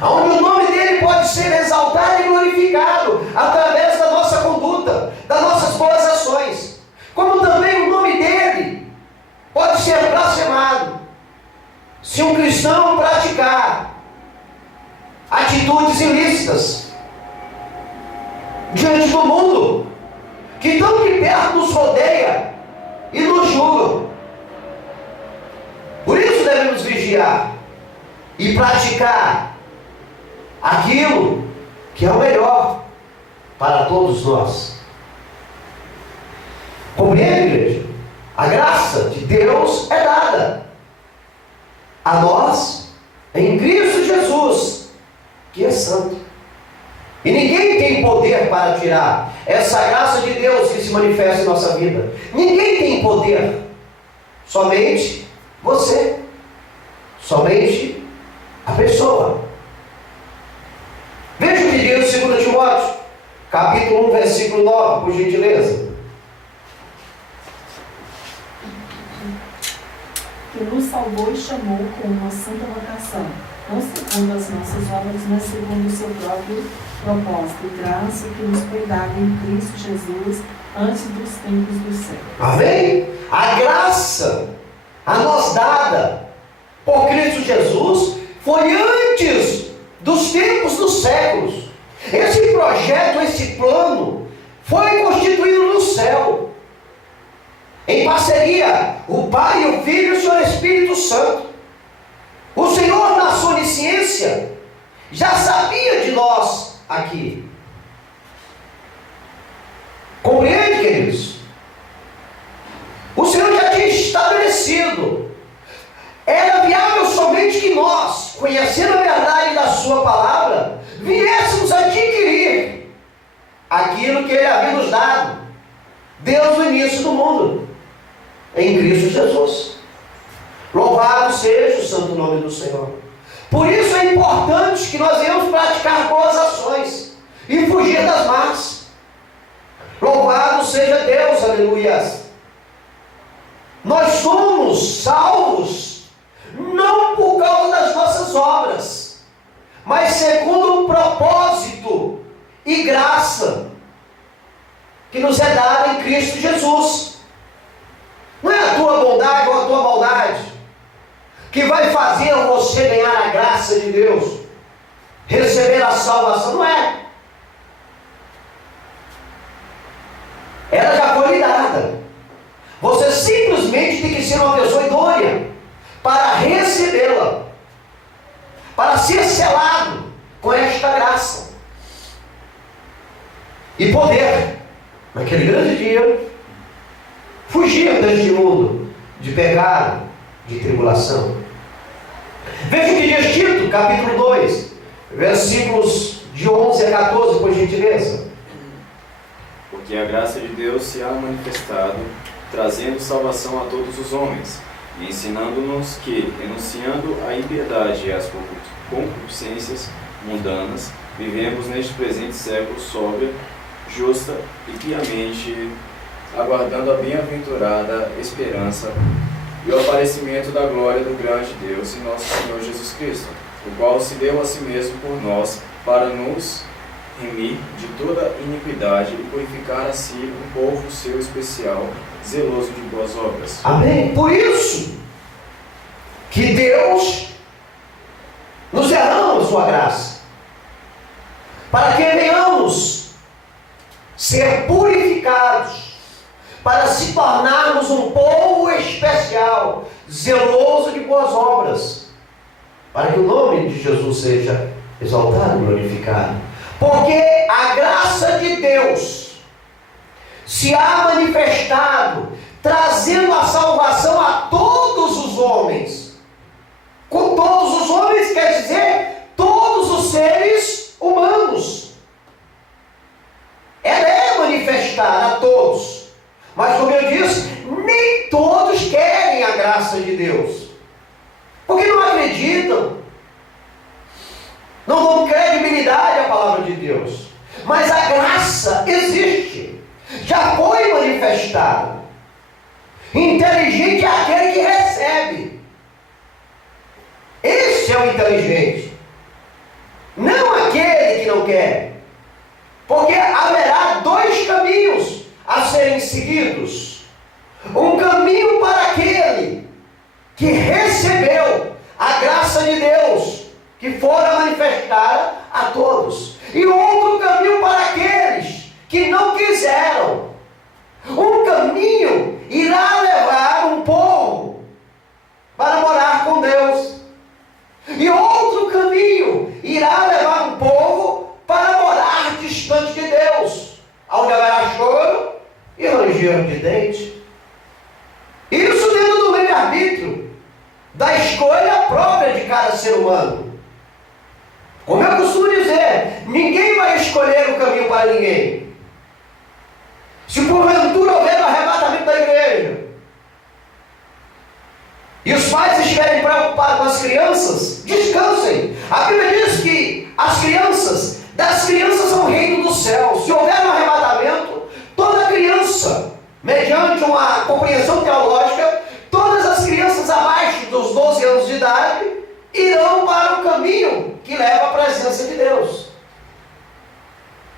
onde o nome dele pode ser exaltado e glorificado através da nossa conduta, das nossas boas ações, como também o nome dele pode ser blasfemado se um cristão praticar atitudes ilícitas diante do mundo, que tão de perto nos rodeia e nos julga. Por isso devemos vigiar e praticar aquilo que é o melhor para todos nós. Compreende, igreja? A graça de Deus é dada a nós em Cristo Jesus, que é santo. E ninguém tem poder para tirar essa graça de Deus que se manifesta em nossa vida. Ninguém tem poder. Somente você. Somente a pessoa. Veja o que diz 2 Timóteo, capítulo 1, versículo 9, por gentileza. Que nos salvou e chamou com uma santa vocação, não segundo as nossas obras, mas segundo o seu próprio propósito e graça que nos foi dada em Cristo Jesus antes dos tempos do céu. Amém? A graça a nós dada por Cristo Jesus foi antes dos tempos dos séculos. Esse projeto, esse plano foi constituído no céu, em parceria, o Pai, o Filho e o Senhor Espírito Santo. O Senhor, na sua onisciência, já sabia de nós aqui. Compreende, queridos? O Senhor já tinha estabelecido. Era viável somente que nós, conhecendo a verdade da sua palavra, viéssemos adquirir aquilo que Ele havia nos dado, desde o início do mundo, em Cristo Jesus. Louvado seja o santo nome do Senhor. Por isso é importante que nós venhamos praticar boas ações e fugir das más. Louvado seja Deus, aleluia. Nós somos salvos não por causa das nossas obras, mas segundo o propósito e graça que nos é dada em Cristo Jesus. Não é a tua bondade ou a tua maldade que vai fazer você ganhar a graça de Deus, receber a salvação. Não é. Ela já foi lhe dada. Você simplesmente tem que ser uma pessoa idônea para recebê-la, para ser selado com esta graça e poder, naquele grande dia, fugir deste mundo de pecado, de tribulação. Veja o que diz Tito, capítulo 2, versículos de 11 a 14, por gentileza. Porque a graça de Deus se há manifestado, trazendo salvação a todos os homens, e ensinando-nos que, renunciando à impiedade e às concupiscências mundanas, vivemos neste presente século sóbria, justa e piamente, aguardando a bem-aventurada esperança e o aparecimento da glória do grande Deus e nosso Senhor Jesus Cristo, o qual se deu a si mesmo por nós, para nos remir de toda iniquidade e purificar a si um povo seu especial, zeloso de boas obras. Amém? Por isso que Deus nos derrama a sua graça, para que venhamos ser purificados, para se tornarmos um povo especial, zeloso de boas obras, para que o nome de Jesus seja exaltado e glorificado. Porque a graça de Deus se há manifestado, trazendo a salvação a todos os homens. Com todos os homens quer dizer todos os seres humanos. Ela é manifestada a todos. Mas como eu disse, nem todos querem a graça de Deus, porque não acreditam, não dão credibilidade à palavra de Deus. Mas a graça existe, já foi manifestada. Inteligente é aquele que recebe. Esse é o inteligente, não aquele que não quer. Porque haverá dois caminhos a serem seguidos. Um caminho para aquele que recebeu a graça de Deus, que fora manifestada a todos. E outro caminho para aqueles que não quiseram. Um caminho irá levar um povo para morar com Deus. E outro caminho irá levar um povo para morar distante de Deus, onde haverá choro e ranger de dente. Isso dentro do livre-arbítrio, da escolha própria de cada ser humano. Como eu costumo dizer, ninguém vai escolher o caminho para ninguém. Se porventura houver o arrebatamento da igreja, e os pais estiverem preocupados com as crianças, descansem. A Bíblia diz que das crianças são o reino do céu. Se houver um arrebatamento, toda criança, mediante uma compreensão teológica, todas as crianças abaixo dos 12 anos de idade irão para o caminho que leva à presença de Deus.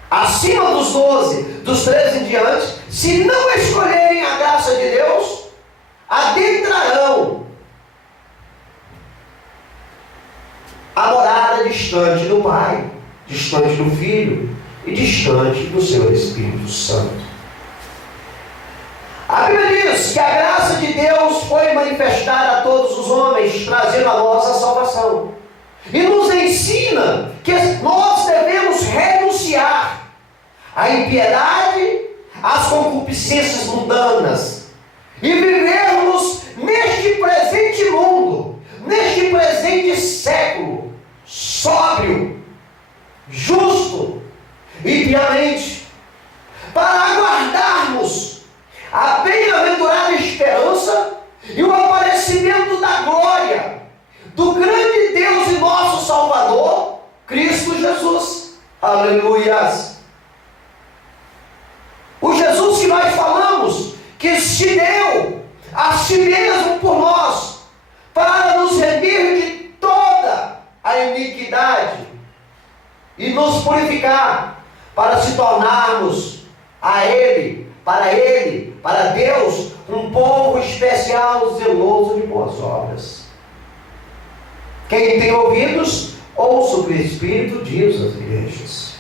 Acima dos 12, dos 13 em diante, se não escolherem a graça de Deus, adentrarão a morada distante do Pai, distante do Filho e distante do seu Espírito Santo. A Bíblia diz que a graça de Deus foi manifestada a todos os homens, trazendo a nós a salvação. E nos ensina que nós devemos renunciar à impiedade, às concupiscências mundanas e vivermos neste presente mundo, neste presente século, sóbrio, justo e piamente, para aguardarmos a bem-aventurada esperança e o aparecimento da glória do grande Deus e nosso Salvador, Cristo Jesus. Aleluias! O Jesus que nós falamos, que se deu a si mesmo por nós, para nos remir de toda a iniquidade e nos purificar, para se tornarmos a Ele, para Deus, um povo especial, zeloso de boas obras. Quem tem ouvidos, ouça o que o Espírito diz às igrejas.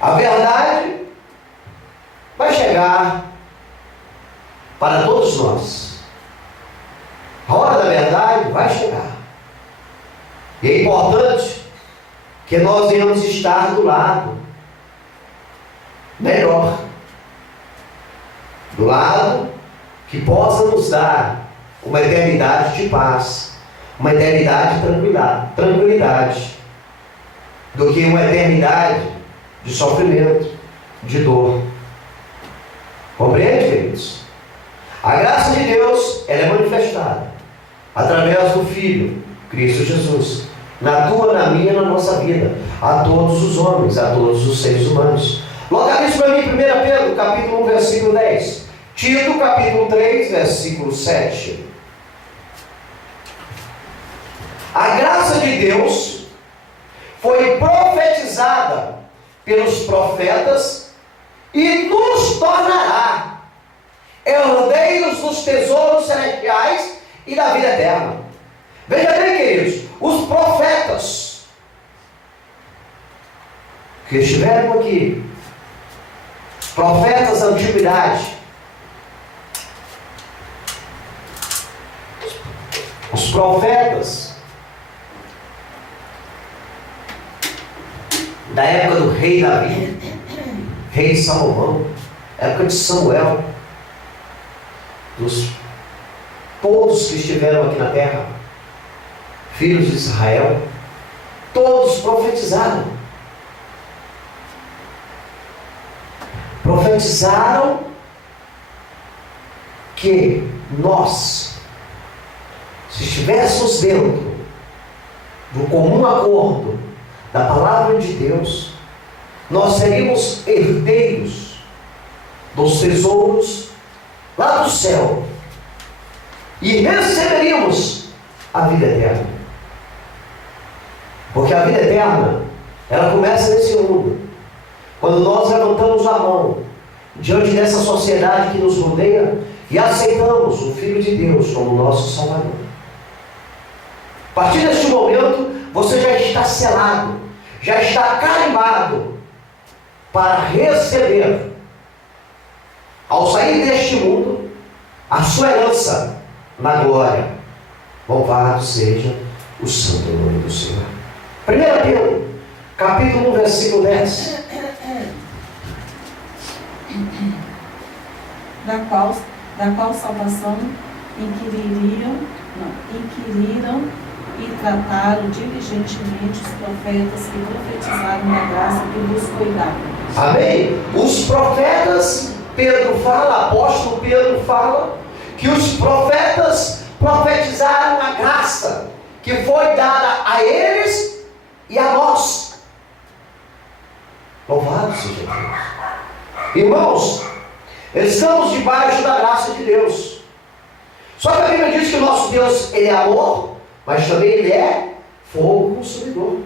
A verdade vai chegar para todos nós. A hora da verdade vai chegar. E é importante que nós venhamos estar do lado melhor, do lado que possa nos dar uma eternidade de paz, uma eternidade de tranquilidade, do que uma eternidade de sofrimento, de dor. Compreende, queridos? A graça de Deus, ela é manifestada através do Filho, Cristo Jesus, na tua, na minha, na nossa vida, a todos os homens, a todos os seres humanos. Localize para mim 1 Pedro, capítulo 1, versículo 10. Tito, capítulo 3, versículo 7. A graça de Deus foi profetizada pelos profetas e nos tornará herdeiros dos tesouros celestiais e da vida eterna. Veja bem, queridos, os profetas que estiveram aqui, profetas da antiguidade, os profetas da época do rei Davi, rei Salomão, época de Samuel, todos que estiveram aqui na terra, filhos de Israel, todos profetizaram. Profetizaram que nós, se estivéssemos dentro do comum acordo da palavra de Deus, nós seríamos herdeiros dos tesouros lá do céu e receberíamos a vida eterna. Porque a vida eterna, ela começa nesse mundo. Quando nós levantamos a mão diante dessa sociedade que nos rodeia e aceitamos o Filho de Deus como nosso Salvador. A partir deste momento, você já está selado, já está carimbado para receber, ao sair deste mundo, a sua herança na glória. Louvado seja o santo nome do Senhor. 1 Pedro, capítulo 1, versículo 10. Da qual salvação inquiriram e trataram diligentemente os profetas que profetizaram da graça que vos foi dada. Amém? Os profetas, Pedro fala, apóstolo Pedro fala, que os profetas profetizaram a graça que foi dada a eles e a nós. Louvado seja Deus. Irmãos, estamos debaixo da graça de Deus. Só que a Bíblia diz que o nosso Deus, Ele é amor, mas também Ele é fogo consumidor.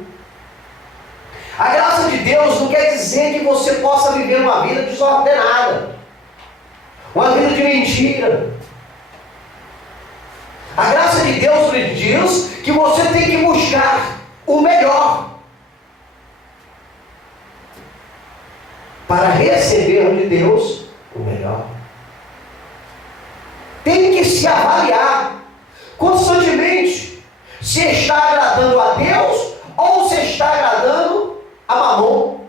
A graça de Deus não quer dizer que você possa viver uma vida desordenada, uma vida de mentira. A graça de Deus lhe diz que você tem que buscar o melhor para receber de Deus o melhor. Tem que se avaliar constantemente se está agradando a Deus ou se está agradando a Mamon.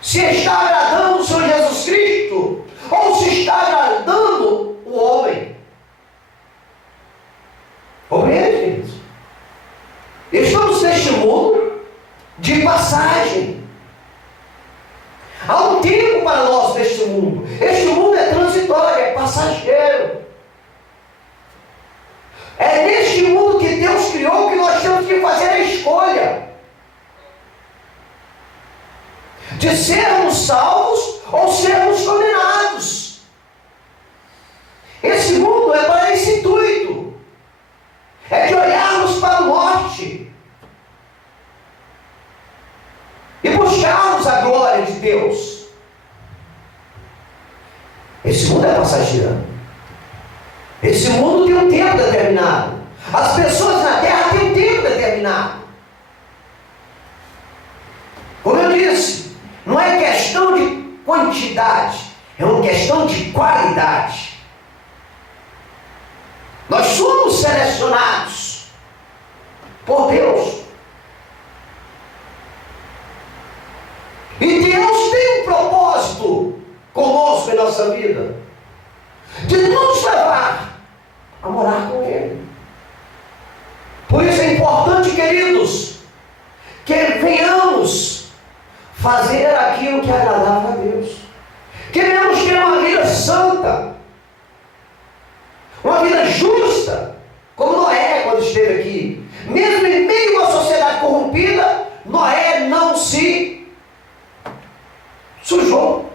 Se está agradando o Senhor Jesus Cristo ou se está agradando o homem. Compreende, queridos? Estamos neste mundo de passagem. Há um tempo para nós neste mundo. Este mundo é transitório, é passageiro. É neste mundo que Deus criou que nós temos que fazer a escolha de sermos salvos ou sermos condenados. Esse mundo é para esse intuito. É de olharmos para o norte e buscarmos a glória de Deus. Esse mundo é passageiro. Esse mundo tem um tempo determinado. As pessoas na terra têm um tempo determinado. Como eu disse, não é questão de quantidade, é uma questão de qualidade. Nós somos selecionados por Deus. E Deus tem um propósito conosco em nossa vida, de nos levar a morar com Ele. Por isso é importante, queridos, que venhamos fazer aquilo que é agradável a Deus. Queremos ter uma vida santa, uma vida justa, como Noé quando esteve aqui. Mesmo em meio a uma sociedade corrompida, Noé não se sujou.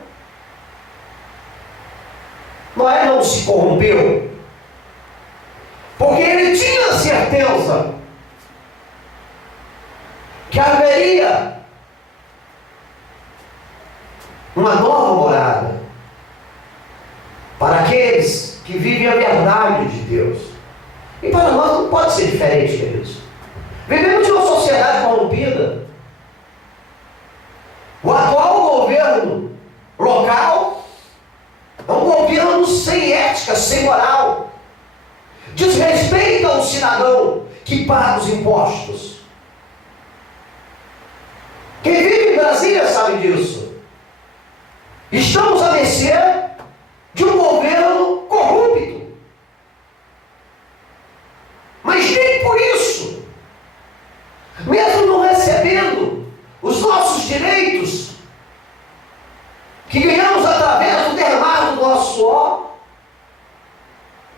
Noé não se corrompeu, porque ele tinha certeza que haveria uma nova morada para aqueles que vivem a verdade de Deus. E para nós não pode ser diferente, queridos. Vivemos em uma sociedade corrompida. O atual governo local é um governo sem ética, sem moral. Desrespeita o cidadão que paga os impostos. Quem vive em Brasília sabe disso. Estamos à mercê de um governo corrupto. Mas nem por isso, mesmo não recebendo os nossos direitos, que ganhamos através do derramar do nosso suor,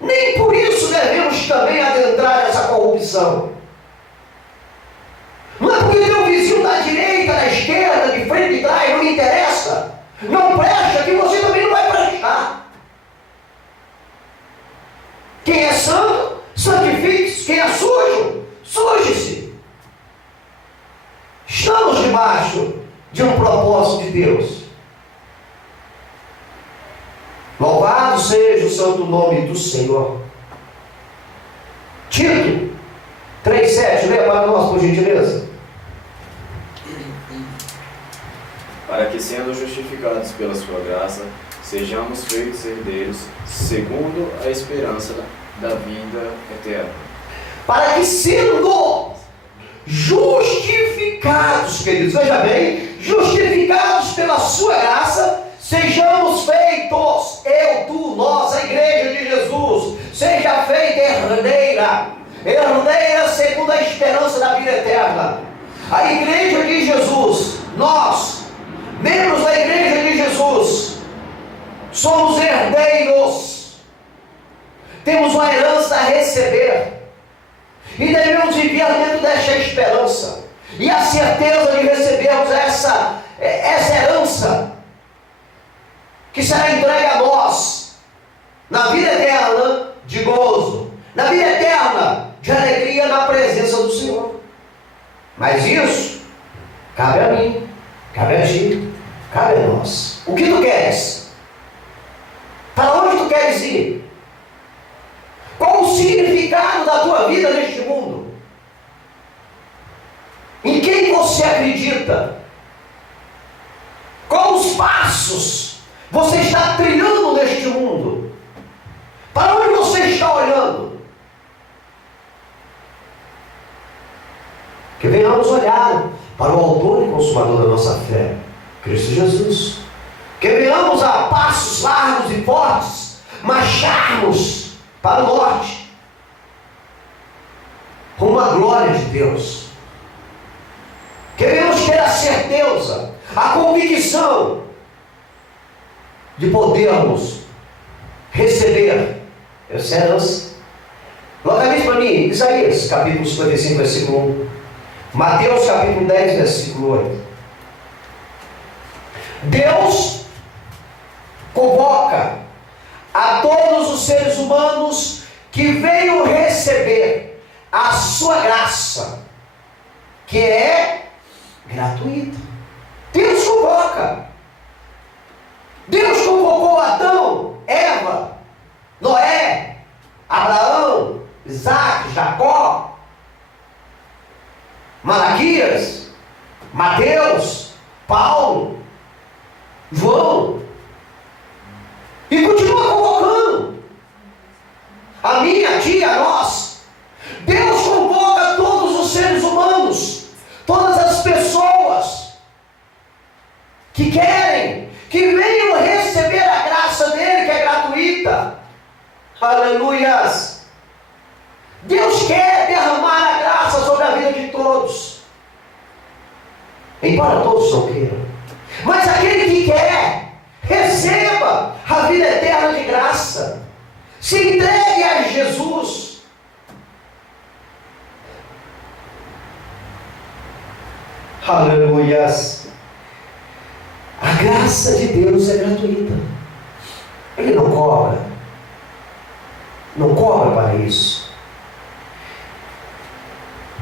nem por isso devemos também adentrar essa corrupção. Não é porque teu vizinho da direita debaixo de um propósito de Deus. Louvado seja o santo nome do Senhor. Tito 3,7, leia para nós, por gentileza. Para que, sendo justificados pela sua graça, sejamos feitos herdeiros, segundo a esperança da vinda eterna. Para que, sendo justificados, queridos, veja bem, justificados pela sua graça, sejamos feitos, eu, tu, nós, a igreja de Jesus, seja feita herdeira, herdeira segundo a esperança da vida eterna. A igreja de Jesus, nós, membros da igreja de Jesus, somos herdeiros, temos uma herança a receber, e devemos viver dentro desta esperança, e a certeza de recebermos essa herança, que será entregue a nós, na vida eterna de gozo, na vida eterna de alegria na presença do Senhor. Mas isso cabe a mim, cabe a ti, cabe a nós. O que tu queres? Para onde tu queres ir? Qual o significado da tua vida neste mundo? Em quem você acredita? Quais os passos você está trilhando neste mundo? Para onde você está olhando? Que venhamos olhar para o autor e consumador da nossa fé, Cristo Jesus. Que venhamos a passos largos e fortes, marcharmos para o norte, com a glória de Deus. Que venhamos ter a certeza, a convicção de podermos receber essa herança. Localize para mim, Isaías, capítulo 55, versículo 1. Mateus, capítulo 10, versículo 8. Deus convoca a todos os seres humanos que venham receber a sua graça, que é gratuita. Deus convoca. Deus convocou Adão, Eva, Noé, Abraão, Isaac, Jacó, Malaquias, Mateus, Paulo, João, e continua convocando a mim, a ti, a nós. Deus convoca todos os seres humanos, todas as pessoas que querem, que venham receber a graça dele, que é gratuita. Aleluias! Deus quer derramar a graça sobre a vida de todos, embora todos não queiram. Mas aquele que quer, receba a vida eterna de graça, se entregue a Jesus. Aleluias! A graça de Deus é gratuita. Ele não cobra. Não cobra para isso.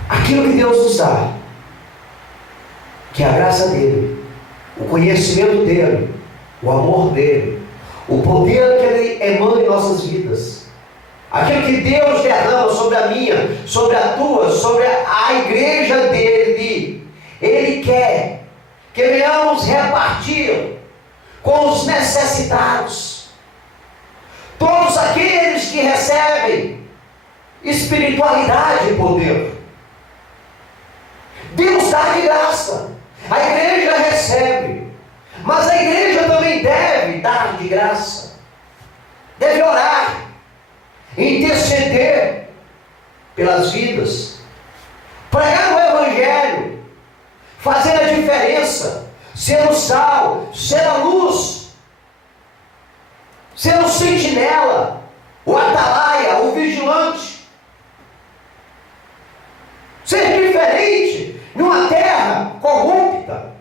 Aquilo que Deus nos dá, que é a graça dele, o conhecimento dele, o amor dele, o poder que ele emana em nossas vidas, aquilo que Deus derrama sobre a minha, sobre a tua, sobre a igreja dele, ele quer que venhamos repartir com os necessitados, todos aqueles que recebem espiritualidade e poder. Deus dá de graça, a igreja recebe, mas a igreja também deve dar de graça, deve orar, interceder pelas vidas, pregar o evangelho, fazer a diferença, ser o sal, ser a luz, ser o sentinela, o atalaia, o vigilante, ser diferente numa terra corrupta.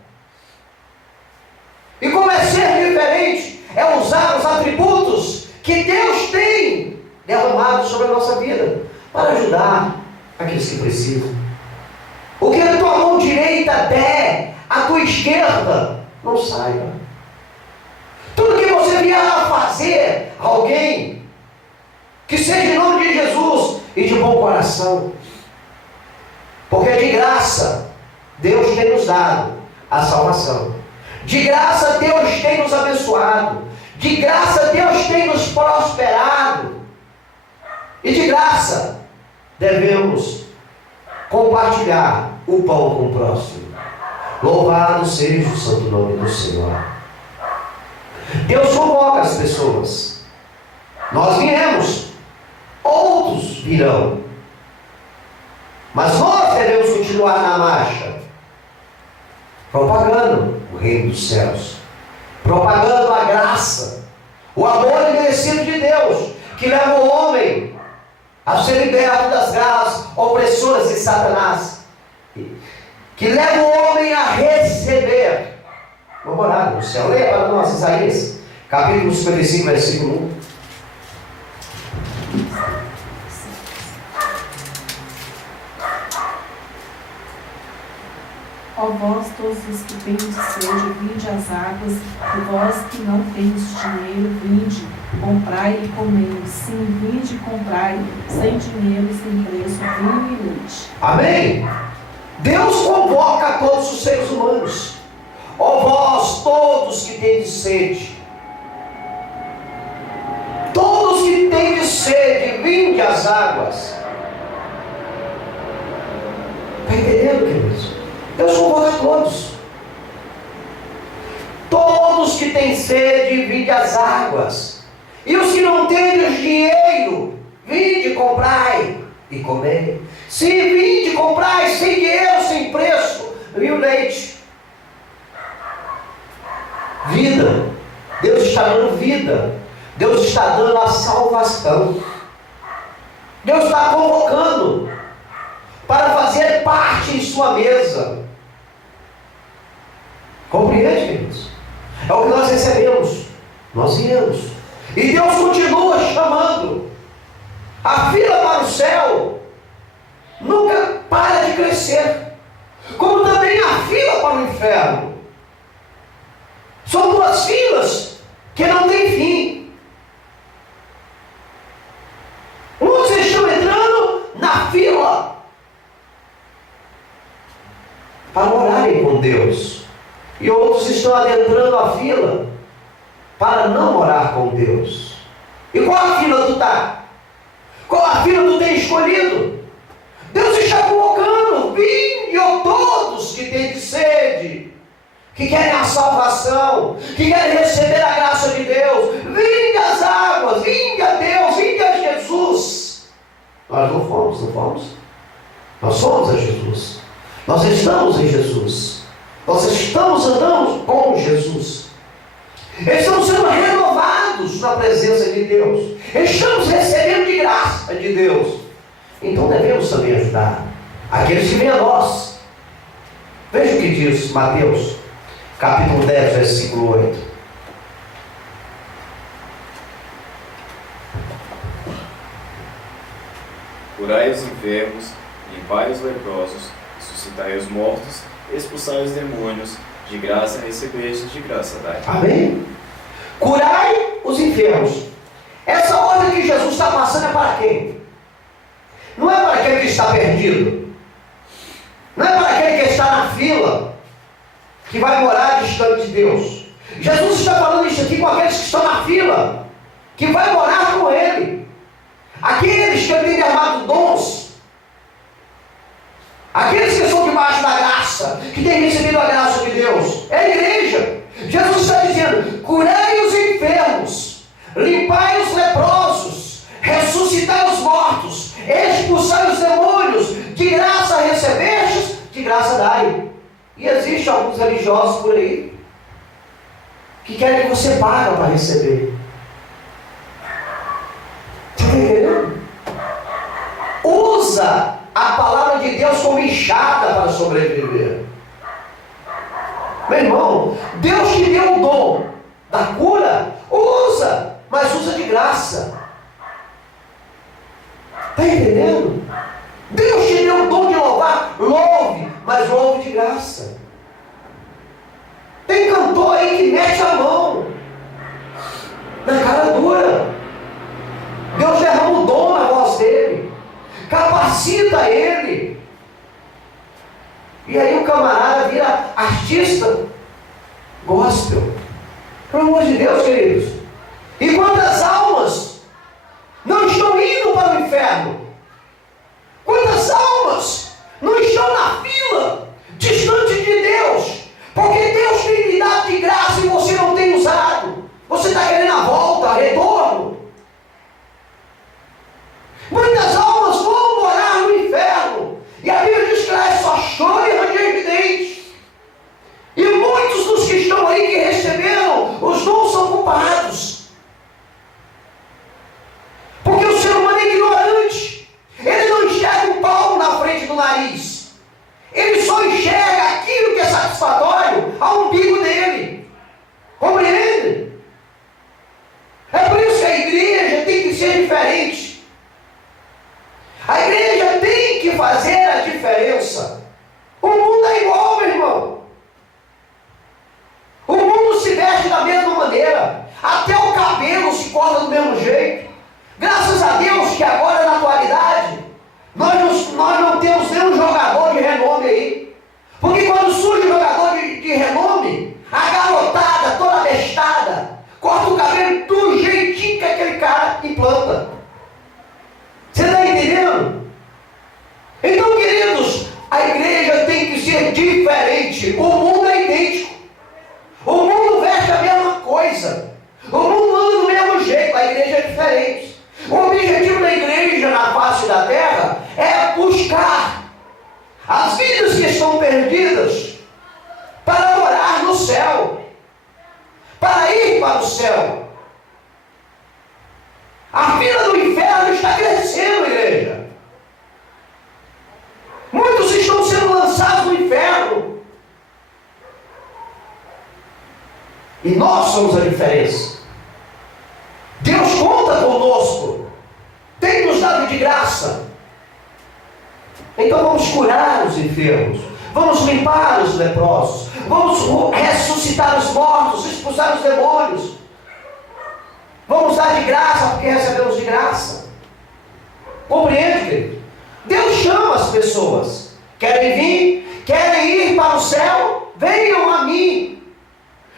E como é ser diferente? É usar os atributos que Deus tem derramado sobre a nossa vida para ajudar aqueles que precisam. O que a tua mão direita der, a tua sua esquerda, não saiba. Tudo que você vier a fazer a alguém, que seja em nome de Jesus e de bom coração. Porque de graça, Deus tem nos dado a salvação. De graça, Deus tem nos abençoado. De graça, Deus tem nos prosperado. E de graça, devemos compartilhar o pão com o próximo. Louvado seja o santo nome do Senhor. Deus convoca as pessoas. Nós viemos, outros virão. Mas nós devemos continuar na marcha, propagando o reino dos céus, propagando a graça, o amor imerecido de Deus, que leva o homem a ser liberto das garras opressoras de Satanás, que leva o homem a receber. Vamos orar no céu. Leia para nós Isaías, capítulo 55, versículo 1. Ó vós todos os que tendes sede, vinde às águas, e vós que não tendes dinheiro, vinde, comprai e comei. Sim, vinde e comprai, sem dinheiro e sem preço, vinho e leite. Amém? Deus convoca todos os seres humanos. Ó vós todos que tendes sede, todos que tendes sede, vinde às águas. Está entendendo, queridos? Deus convoca a todos. Todos que têm sede, vinde às águas. E os que não têm dinheiro, vinde, comprai e comei. Sim, vinde, comprai, sem dinheiro, sem preço, e o leite. Vida. Deus está dando vida. Deus está dando a salvação. Deus está convocando para fazer parte em sua mesa. Compreende, queridos? É o que nós recebemos. Nós viemos. E Deus continua chamando. A fila para o céu nunca para de crescer. Como também a fila para o inferno. São duas filas que não têm fim. Muitos estão entrando na fila para orarem com Deus. E outros estão adentrando a fila para não orar com Deus. E qual a fila tu está? Qual a fila tu tem escolhido? Deus está convocando. Vinde, ó todos que têm sede, que querem a salvação, que querem receber a graça de Deus. Vinde às águas, vinde a Deus, vinde a Jesus. Nós não fomos. Nós somos a Jesus. Nós estamos em Jesus. Nós estamos andando com Jesus. Estamos sendo renovados na presença de Deus. Estamos recebendo de graça de Deus. Então devemos também ajudar aqueles que vêm a nós. Veja o que diz Mateus, capítulo 10, versículo 8. Curai os enfermos, limpai os leprosos, ressuscitai os mortos, expulsai os demônios, de graça recebestes, de graça dai. Amém? Curai os enfermos. Essa ordem que Jesus está passando é para quem? Não é para aquele que está perdido. Não é para aquele que está na fila, que vai morar distante de Deus. Jesus está falando isso aqui com aqueles que estão na fila, que vai morar com Ele. Aqueles que têm derramado dons, aqueles que são debaixo da graça, que têm recebido a graça de Deus, é a igreja. Jesus está dizendo: curai os enfermos, limpai os leprosos, ressuscitai os mortos, expulsai os demônios, de graça recebestes, de graça dai. E existem alguns religiosos por aí que querem que você pague para receber. Está entendendo? Usa a palavra de Deus como enxada para sobreviver. Meu irmão, Deus te deu o dom da cura, usa, mas usa de graça. Está entendendo? Deus te deu o dom de louvar, louve, mas louve de graça. na cara dura. Deus derrama o dom na voz dele, capacita ele. E aí o camarada vira artista gospel. Pelo amor de Deus, queridos. E quantas almas não estão indo para o inferno? Quantas almas não estão na fila, distante de Deus? Porque Deus tem lhe dado de graça e você não tem usado. Você está querendo a volta, retorno. Muitas almas vão morar no inferno. E a Bíblia diz que lá é só choro e ranger de dentes. E muitos dos que estão aí, que receberam os dons, são culpados. Porque o ser humano é ignorante. Ele não enxerga um palmo na frente do nariz. Ele só enxerga aquilo que é satisfatório ao umbigo dele. Compreende? É por isso que a igreja tem que ser diferente. A igreja tem que fazer a diferença. O mundo é igual, meu irmão. O mundo se veste da mesma maneira. Até o cabelo se corta do mesmo jeito. Graças a Deus que agora, na atualidade, nós não temos nenhum jogador de renome aí. Porque quando surge um jogador de renome, a garotada toda bestada corta o cabelo do jeitinho que aquele cara implanta. Você está entendendo? Então, queridos, a igreja tem que ser diferente. O mundo é idêntico. O mundo veste a mesma coisa. O mundo anda do mesmo jeito. A igreja é diferente. O objetivo da igreja na face da terra é buscar as vidas que estão perdidas para morar no céu, para ir para o céu. A fila do inferno está crescendo, igreja. Muitos estão sendo lançados no inferno. E nós somos a diferença. Deus conta conosco. Tem nos dado de graça. Então vamos curar os enfermos. Vamos limpar os leprosos. Vamos ressuscitar os mortos, expulsar os demônios. Vamos dar de graça porque recebemos de graça. Compreende, querido? Deus chama as pessoas. Querem vir? Querem ir para o céu? Venham a mim.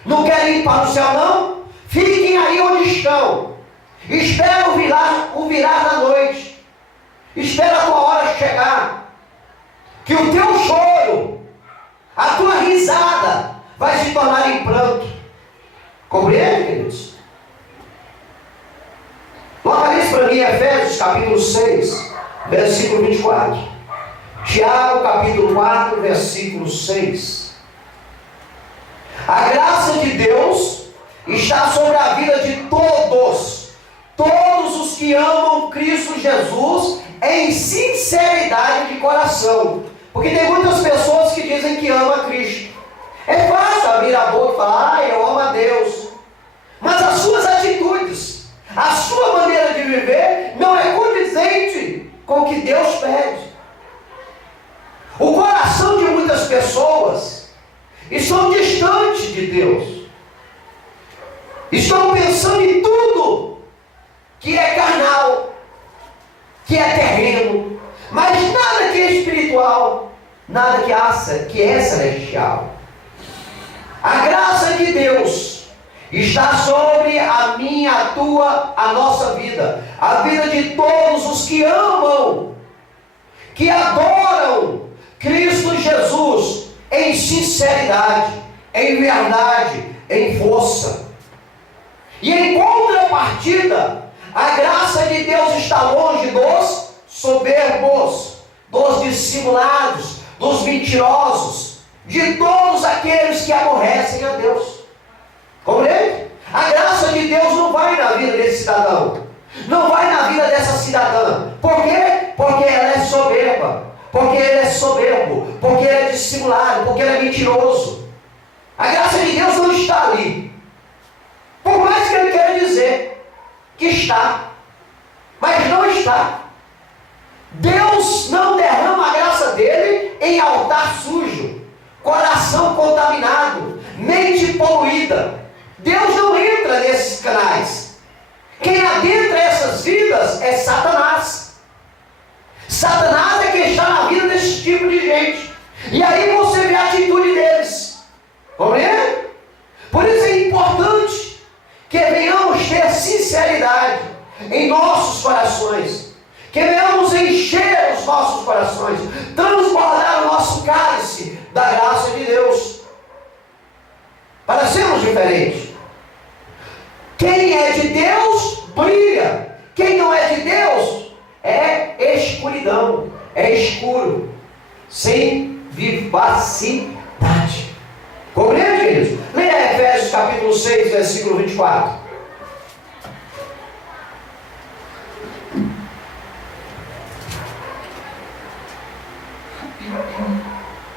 Não querem ir para o céu, não? Fiquem aí onde estão. Espera o virar da noite. Espera a tua hora chegar. Que o teu choro, a tua risada, vai se tornar em pranto. Compreende, queridos? Localize para mim Efésios capítulo 6, versículo 24. Tiago capítulo 4, versículo 6. A graça de Deus está sobre a vida de todos os que amam Cristo Jesus em sinceridade de coração. Porque tem muitas pessoas que dizem que amam a Cristo. É fácil abrir a boca e falar, eu amo a Deus. Mas as suas atitudes, a sua maneira de viver não é condizente com o que Deus pede. O coração de muitas pessoas estão distantes de Deus. Estão pensando em tudo que é carnal, que é terreno, mas nada que é espiritual, nada que é celestial. A graça de Deus está sobre a minha, a tua, a nossa vida, a vida de todos os que amam, que adoram Cristo Jesus em sinceridade, em verdade, em força. E em contrapartida, a graça de Deus está longe dos soberbos, dos dissimulados, dos mentirosos, de todos aqueles que aborrecem a Deus. Compreende? A graça de Deus não vai na vida desse cidadão, não vai na vida dessa cidadã. Por quê? Porque ela é soberba, porque ele é soberbo, porque ele é dissimulado, porque ele é mentiroso. A graça de Deus não está ali. Por mais que ele queira dizer que está, mas não está. Deus não derrama a graça dele em altar sujo, coração contaminado, mente poluída. Deus não entra nesses canais. É Satanás. Satanás é quem está na vida desse tipo de gente. E aí você vê a atitude deles. Compreende? Por isso é importante que venhamos ter sinceridade em nossos corações. Que venhamos encher os nossos corações, transbordar o nosso cálice da graça de Deus, para sermos diferentes. Quem é de Deus, brilha. Quem não é de Deus, é escuridão, é escuro, sem vivacidade. Compreende isso? Leia Efésios capítulo 6, versículo 24.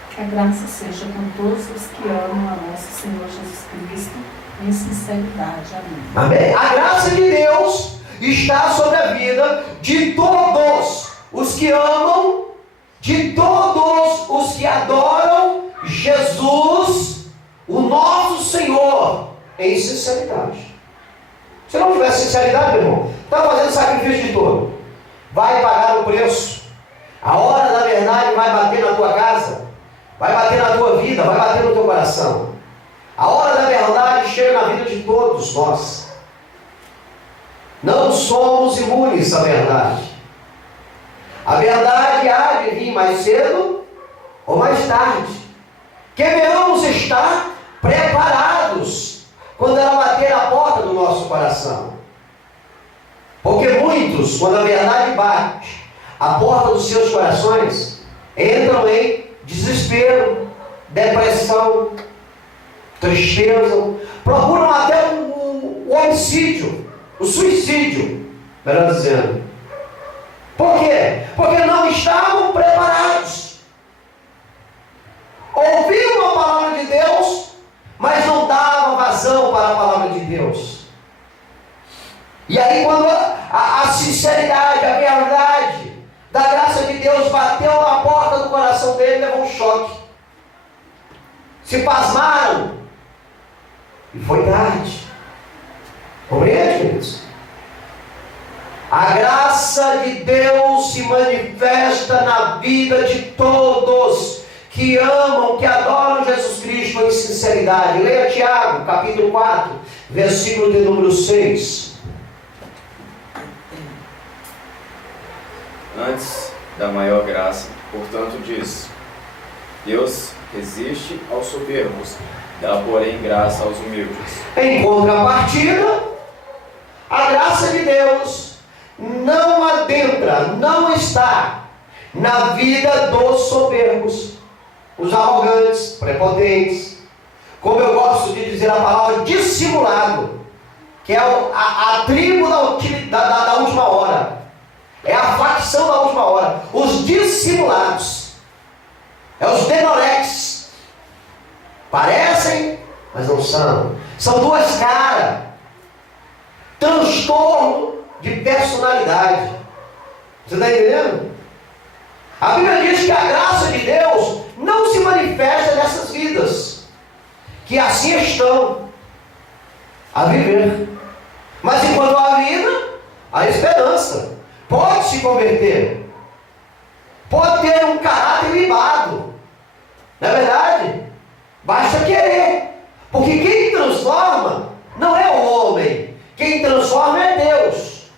Que a graça seja com todos os que amam a nosso Senhor Jesus Cristo em sinceridade. Amém. Amém. A graça de Deus está sobre a vida de todos os que amam, de todos os que adoram Jesus, o nosso Senhor, em sinceridade. Se não tiver sinceridade, meu irmão, está fazendo sacrifício de todo, vai pagar o preço. A hora da verdade vai bater na tua casa, vai bater na tua vida, vai bater no teu coração. A hora da verdade chega na vida de todos nós. Não somos imunes à verdade. A verdade há de vir mais cedo ou mais tarde. Que venhamos estar preparados quando ela bater na porta do nosso coração. Porque muitos, quando a verdade bate a porta dos seus corações, entram em desespero, depressão, tristeza, procuram até o homicídio, o suicídio, melhor dizendo. Por quê? Porque não estavam preparados. Ouviam a palavra de Deus, mas não davam vazão para a palavra de Deus. E aí quando a sinceridade, a verdade da graça de Deus bateu na porta do coração dele, levou um choque. Se pasmaram. E foi tarde. Compreende, queridos? A graça de Deus se manifesta na vida de todos que amam, que adoram Jesus Cristo em sinceridade. Leia Tiago, capítulo 4, versículo de número 6. Antes da maior graça, portanto, diz: Deus resiste aos soberbos, dá, porém, graça aos humildes. Em contrapartida, a graça de Deus não adentra, não está na vida dos soberbos, os arrogantes, prepotentes, como eu gosto de dizer a palavra, dissimulado, que é a tribo da última hora. É a facção da última hora. Os dissimulados. É os denorex. Parecem, mas não são. São duas caras. Transtorno de personalidade. Você está entendendo? A Bíblia diz que a graça de Deus não se manifesta nessas vidas, que assim estão a viver. Mas enquanto há vida, há esperança. Pode se converter, pode ter um caráter libado, não é verdade? Basta querer, porque quem transforma não é o homem, quem transforma é Deus.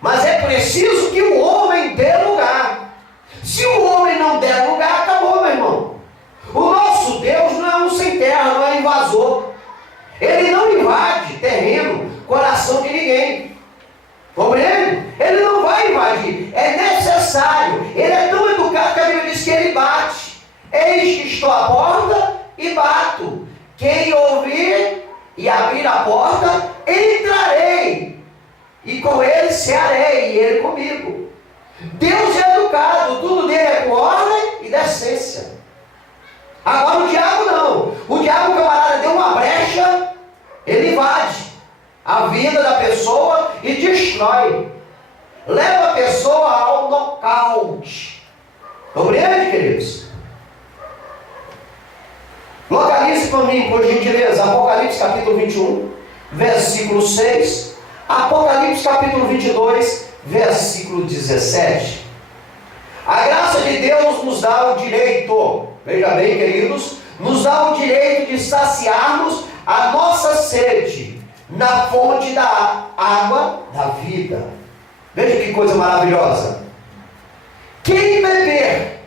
Mas é preciso que o homem dê lugar. Se o homem não der lugar, acabou, meu irmão. O nosso Deus não é um sem terra, não é invasor. Ele não invade terreno, coração de ninguém. Compreende? Ele não vai invadir, é necessário. Ele é tão educado que a Bíblia diz que ele bate. Eis que estou à porta e bato. Quem ouvir e abrir a porta, entrarei, e com ele cearei, e ele comigo. Deus é educado, tudo dele é com ordem e decência. Agora o diabo não. O diabo, camarada, deu uma brecha, ele invade a vida da pessoa e destrói. Leva a pessoa ao nocaute. Compreende, queridos? Localize para mim, por gentileza, Apocalipse capítulo 21, versículo 6. Apocalipse capítulo 22, versículo 17. A graça de Deus nos dá o direito, veja bem, queridos, nos dá o direito de saciarmos a nossa sede na fonte da água da vida. Veja que coisa maravilhosa. Quem beber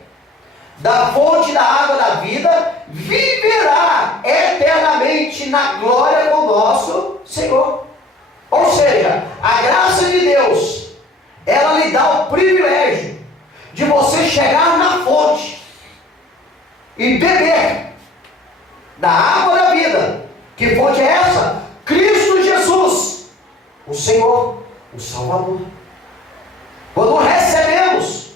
da fonte da água da vida viverá eternamente na glória com nosso Senhor. Ou seja, a graça de Deus, ela lhe dá o privilégio de você chegar na fonte e beber da água da vida. Que fonte é essa? Cristo Jesus, o Senhor, o Salvador. Quando recebemos,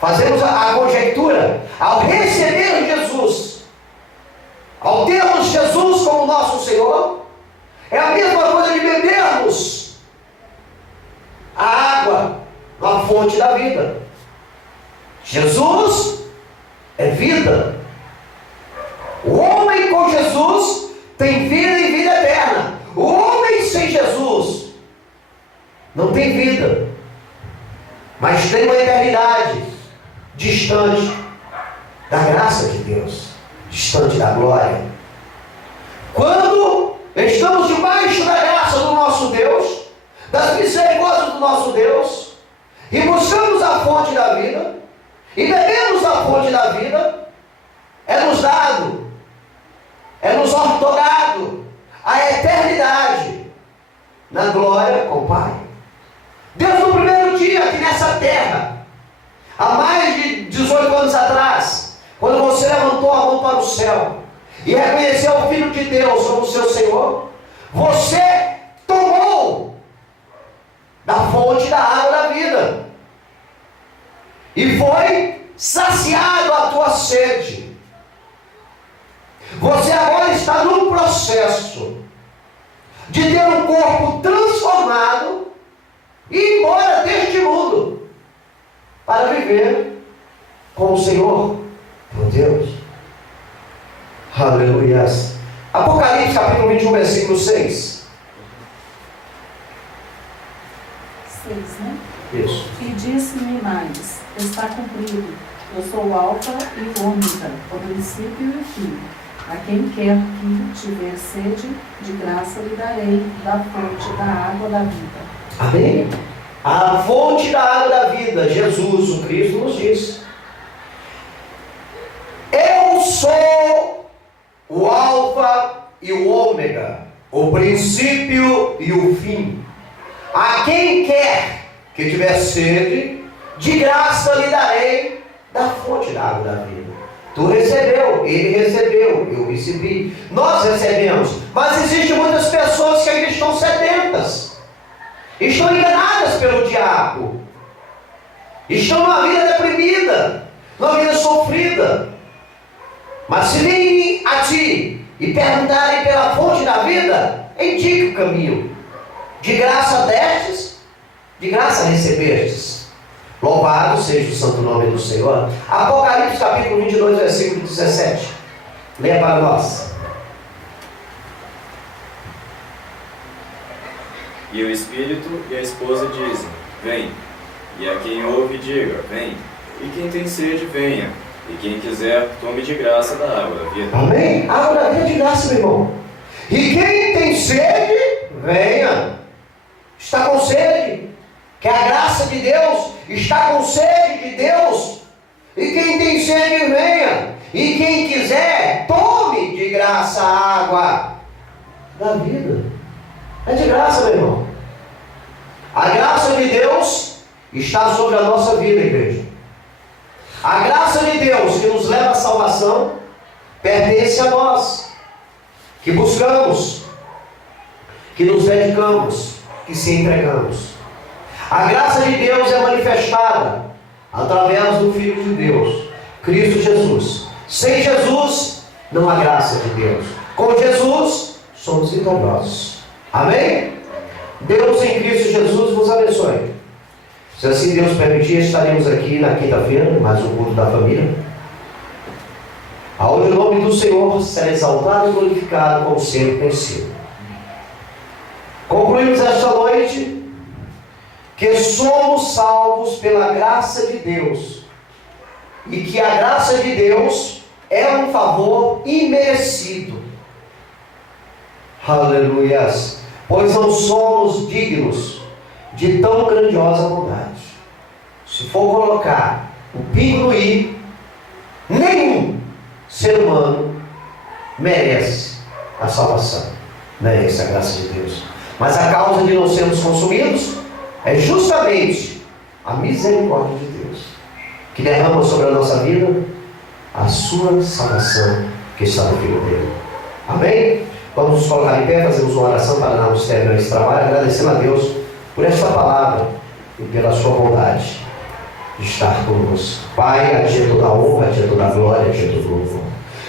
fazemos a conjectura, ao receber Jesus, ao termos Jesus como nosso Senhor, é a mesma coisa de bebermos a água na fonte da vida. Jesus é vida. O homem com Jesus tem vida e vida eterna. O homem sem Jesus não tem vida, mas tem uma eternidade distante da graça de Deus, distante da glória. Quando estamos debaixo da graça do nosso Deus, das misericórdias do nosso Deus, e buscamos a fonte da vida, e bebemos a fonte da vida, é nos dado, é nos outorgado a eternidade na glória com o Pai. Deus, no primeiro dia aqui nessa terra, há mais de 18 anos atrás, quando você levantou a mão para o céu e reconheceu o Filho de Deus como seu Senhor, você tomou da fonte da água da vida e foi saciado a tua sede. Você agora está no processo de ter um corpo transformado e ir embora deste mundo para viver com o Senhor, por Deus. Aleluia. Apocalipse capítulo 21, versículo 6. 6, né? Isso. E disse-me mais: está cumprido. Eu sou o Alfa e o Ômega, o princípio e o fim. A quem quer que tiver sede, de graça lhe darei da fonte da água da vida. Amém? A fonte da água da vida, Jesus, o Cristo, nos diz: eu sou o Alfa e o Ômega, o princípio e o fim. A quem quer que tiver sede, de graça lhe darei da fonte da água da vida. Tu recebeu, ele recebeu, eu recebi, nós recebemos. Mas existem muitas pessoas que ainda estão sedentas, estão enganadas pelo diabo, estão numa vida deprimida, numa vida sofrida. Mas se virem a ti e perguntarem pela fonte da vida, indique o caminho. De graça destes, de graça recebestes. Louvado seja o santo nome do Senhor. Apocalipse capítulo 22, versículo 17. Leia para nós. E o Espírito e a esposa dizem: vem. E a quem ouve, diga: vem. E quem tem sede, venha. E quem quiser, tome de graça da água da vida. Amém? Água da vida de graça, meu irmão. E quem tem sede, venha. Está com sede? Que a graça de Deus está com sede de Deus. E quem tem sede, venha. E quem quiser, tome de graça a água da vida. É de graça, meu irmão. A graça de Deus está sobre a nossa vida, igreja. A graça de Deus que nos leva à salvação pertence a nós, que buscamos, que nos dedicamos, que se entregamos. A graça de Deus é manifestada através do Filho de Deus, Cristo Jesus. Sem Jesus, não há graça de Deus. Com Jesus, somos vitoriosos. Amém? Deus em Cristo Jesus vos abençoe. Se assim Deus permitir, estaremos aqui na quinta-feira, mais um culto da família, aonde o nome do Senhor será exaltado e glorificado como sempre tem sido. Concluímos esta noite que somos salvos pela graça de Deus e que a graça de Deus é um favor imerecido. Aleluias! Pois não somos dignos de tão grandiosa bondade. Se for colocar o pingo no i, nenhum ser humano merece a salvação, merece a graça de Deus. Mas a causa de não sermos consumidos é justamente a misericórdia de Deus, que derrama sobre a nossa vida a sua salvação que está no Filho dele. Amém? Vamos nos colocar em pé, fazemos uma oração para darmos término a esse trabalho, agradecendo a Deus por esta palavra e pela sua bondade de estar conosco. Pai, a Ti é toda a honra, a Ti é toda a glória, a Ti é todo o louvor.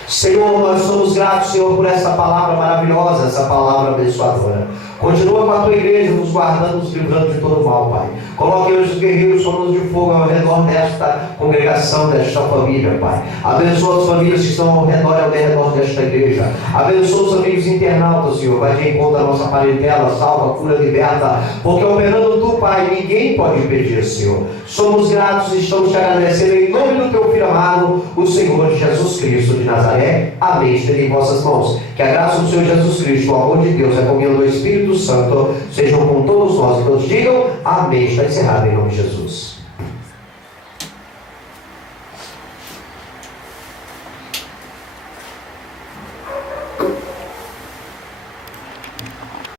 Senhor, nós somos gratos, Senhor, por essa palavra maravilhosa, essa palavra abençoadora. Continua com a Tua igreja, nos guardando, nos livrando de todo mal, Pai. Coloque hoje os guerreiros solos de fogo ao redor desta congregação, desta família, Pai. Abençoa as famílias que estão ao redor e ao derredor desta igreja. Abençoa os amigos internautas, Senhor. Vai de encontro à nossa parentela, salva, cura, liberta. Porque operando Tu, Pai, ninguém pode impedir, Senhor. Somos gratos e estamos te agradecendo em nome do Teu Filho amado, o Senhor Jesus Cristo de Nazaré. Amém. Estende em vossas mãos. Que a graça do Senhor Jesus Cristo, o amor de Deus, a comunhão do Espírito Santo, sejam com todos nós e todos digam amém. Está encerrado em nome de Jesus.